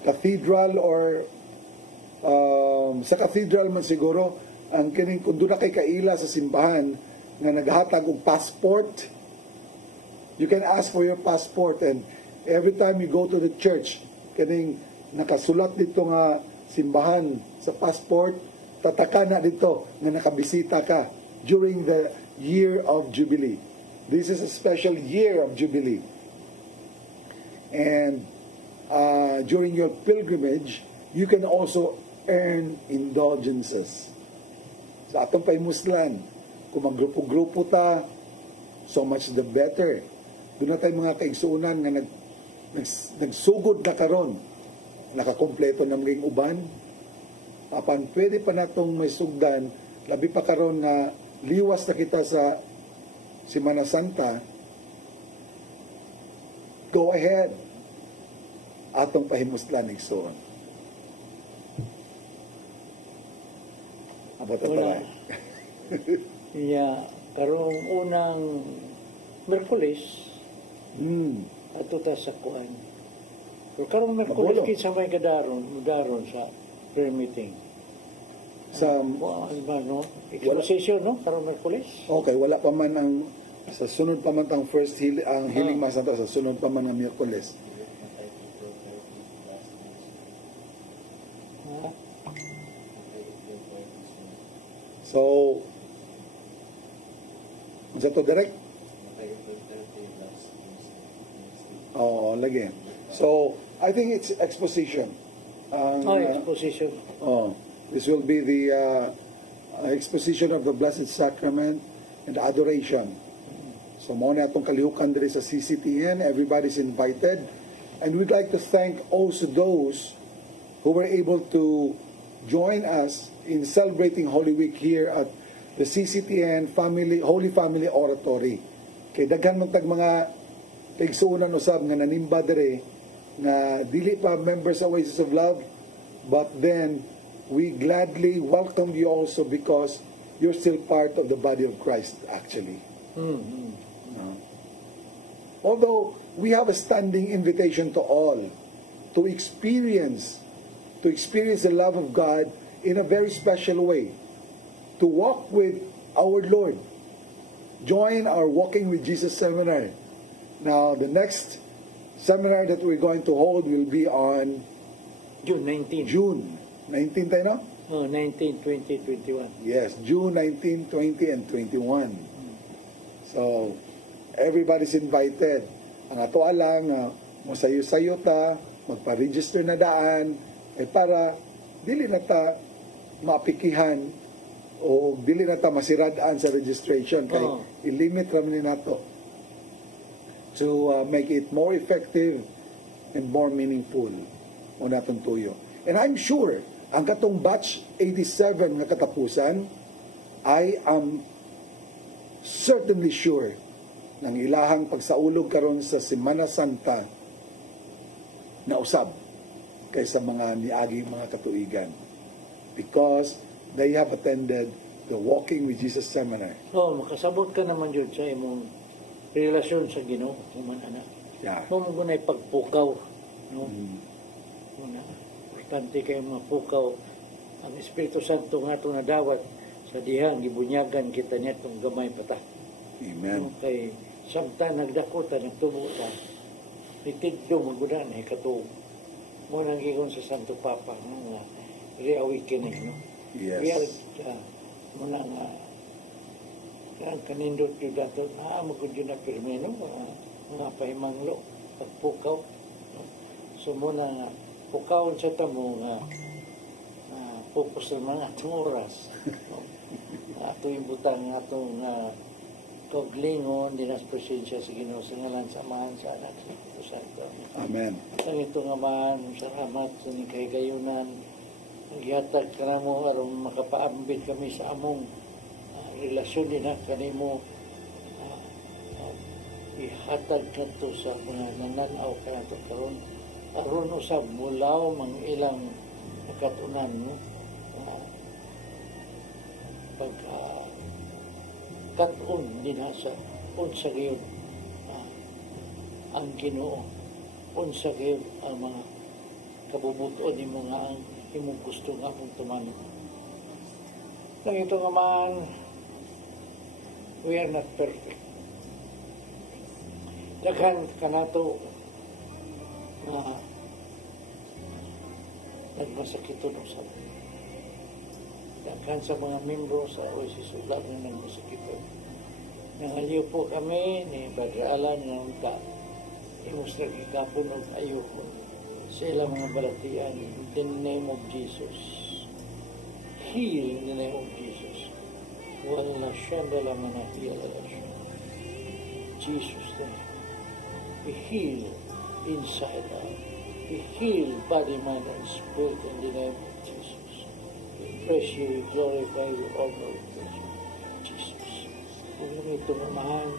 cathedral or sa cathedral man siguro ang kining kung doon na kay kaila sa simbahan nga naghatag og passport, you can ask for your passport, and every time you go to the church kining nakasulat dito nga simbahan sa passport, tataka na dito nga nakabisita ka during the year of Jubilee. This is a special year of Jubilee. And during your pilgrimage, you can also earn indulgences. Sa atong paimuslan, kung maggrupo-grupo ta, so much the better. Doon na tayo mga kaigsuunan nga nagsugod na karon, nakakompleto na maging uban. Apan pwede pa natong may sugdan, labi pa karon nga liwas na kita sa Semana Santa. Go ahead. Atong pahimuslan igsoon. Abot na pala. Karong unang Merkulis, ato ta sa kuan. Pero karong Merkulis, kinsa may daron sa prayer meeting. Sa exposition, no? Karong Merkulis. Okay, wala pa man ang sa sunod pa man ang first ang healing mass nato, sa sunod pa man ang Miyerkules. So, sa to direct? Oh, lagi. So, I think it's exposition. Exposition. This will be the exposition of the Blessed Sacrament and adoration. So, muna atong kalihukan diri sa CCTN. Everybody's invited. And we'd like to thank also those who were able to join us in celebrating Holy Week here at the CCTN Holy Family Oratory. Kay daghan man tag mga kaigsuunan usab nga nanimba dere na dili pa members sa Oasis of Love, but then we gladly welcome you also because you're still part of the body of Christ actually. Although we have a standing invitation to all to experience the love of God in a very special way, to walk with our Lord. Join our Walking with Jesus seminar. Now, the next seminar that we're going to hold will be on June 19. June 19 tayo, no? 19, 20, 21. Yes, June 19, 20, and 21. So, everybody's invited. Ang ato lang, masayo-sayo ta, magpa-register na daan, para dili na ta mapikihan o dili na ta masiradaan sa registration kay i-limit raman nato to make it more effective and more meaningful o naton tuyo. And I'm sure ang katong batch 87 nga katapusan, I am certainly sure ng ilahang pagsaulog karon sa Semana Santa na usab kaysa mga niaging mga katuigan, because they have attended the Walking with Jesus seminar. Makasabot ka naman yun sa imong relasyon sa Ginoo, man anak. Yeah. Muna pagpukaw, no? Muna, importante kayo mapukaw ang Espiritu Santo nga itong nadawat sa dihang gibunyagan kita niya itong gamay pata. Amen. Kay samtang nagdakota, nagtubo ta, itidlo magudan, katong muna ang gigon sa Santo Papa, nga re-awakening, no? Yes. Muna nga ang kanindot yung dato, magod yun na pirmeno, mga pahimanglo, pagpukaw. No? So muna nga, pukaw sa tamo nga, focus ng mga atong oras. No? Ato yung butang, atong kaglingon, dinas presensya sa Ginoo sa ngalan samahan sa anak sa Espiritu Santo. Amen. Ang ito nga man, salamat sa ni kahigayunan, Nagyatag ka na mo aron makapaambit kami sa among relasyon din na kanimo ihatag ka to sa mga nananaw ka na to karon aron usab mulaw mang ilang nakatunan no pag kat-on din na sa unsa gayon ang Ginoo unsa gayon ang mga kabubuton ni mga ang imong gusto nga akong tumanong. Nang ito nga man, we are not perfect. Daghan ka na ito na nagmasakiton sa daghan sa mga membro sa Oasis of Love na nagmasakiton. Nangaliw po kami ni Padre Alan ng imos nagigapon o ayoko sa ilang mga balatian in the name of Jesus. Heal in the name of Jesus. Wala siyanda lang na heal. Jesus name. Be healed inside out. Be healed body, mind, and spirit in the name of Jesus. We praise you, we glorify you, honor you, Jesus. Kung naman ito mamahan,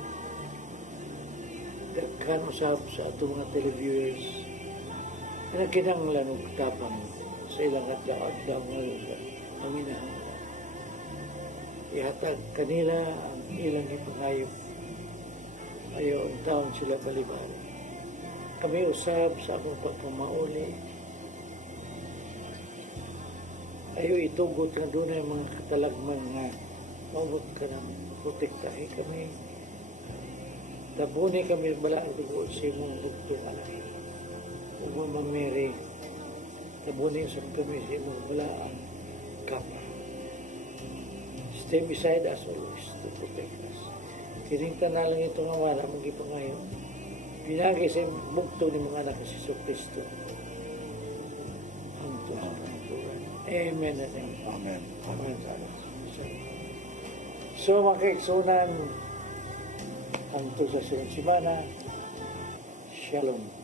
daghan usap sa atong mga televiewers, na kinanglan og tapang sa ilang adlaw ngayon ang inahanglan. Ihatag kanila ang ilang ipangayo. Ayaw ang taon sila balibali. Kami usab sa akong pagkamauli. Ayaw itugot na doon ang mga katalagman nga maumot ka na protektahin kami. Tabuni kami balaan dugo sa imong bugtong anak. Huwag mamiri, tabunin sa kami sa imong balaan kapa. Stay beside us always to protect us. Kining tanalang ito nga wala magipangayo. Pinagay sa bugtong ng mga anak sa Isus Kristo. Anto sa panitulan. Amen and amen. Amen. So makaiksunan anto sa sunod simana. Shalom.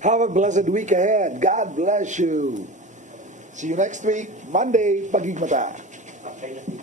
Have a blessed week ahead. God bless you. See you next week, Monday, Pagigmata. Okay.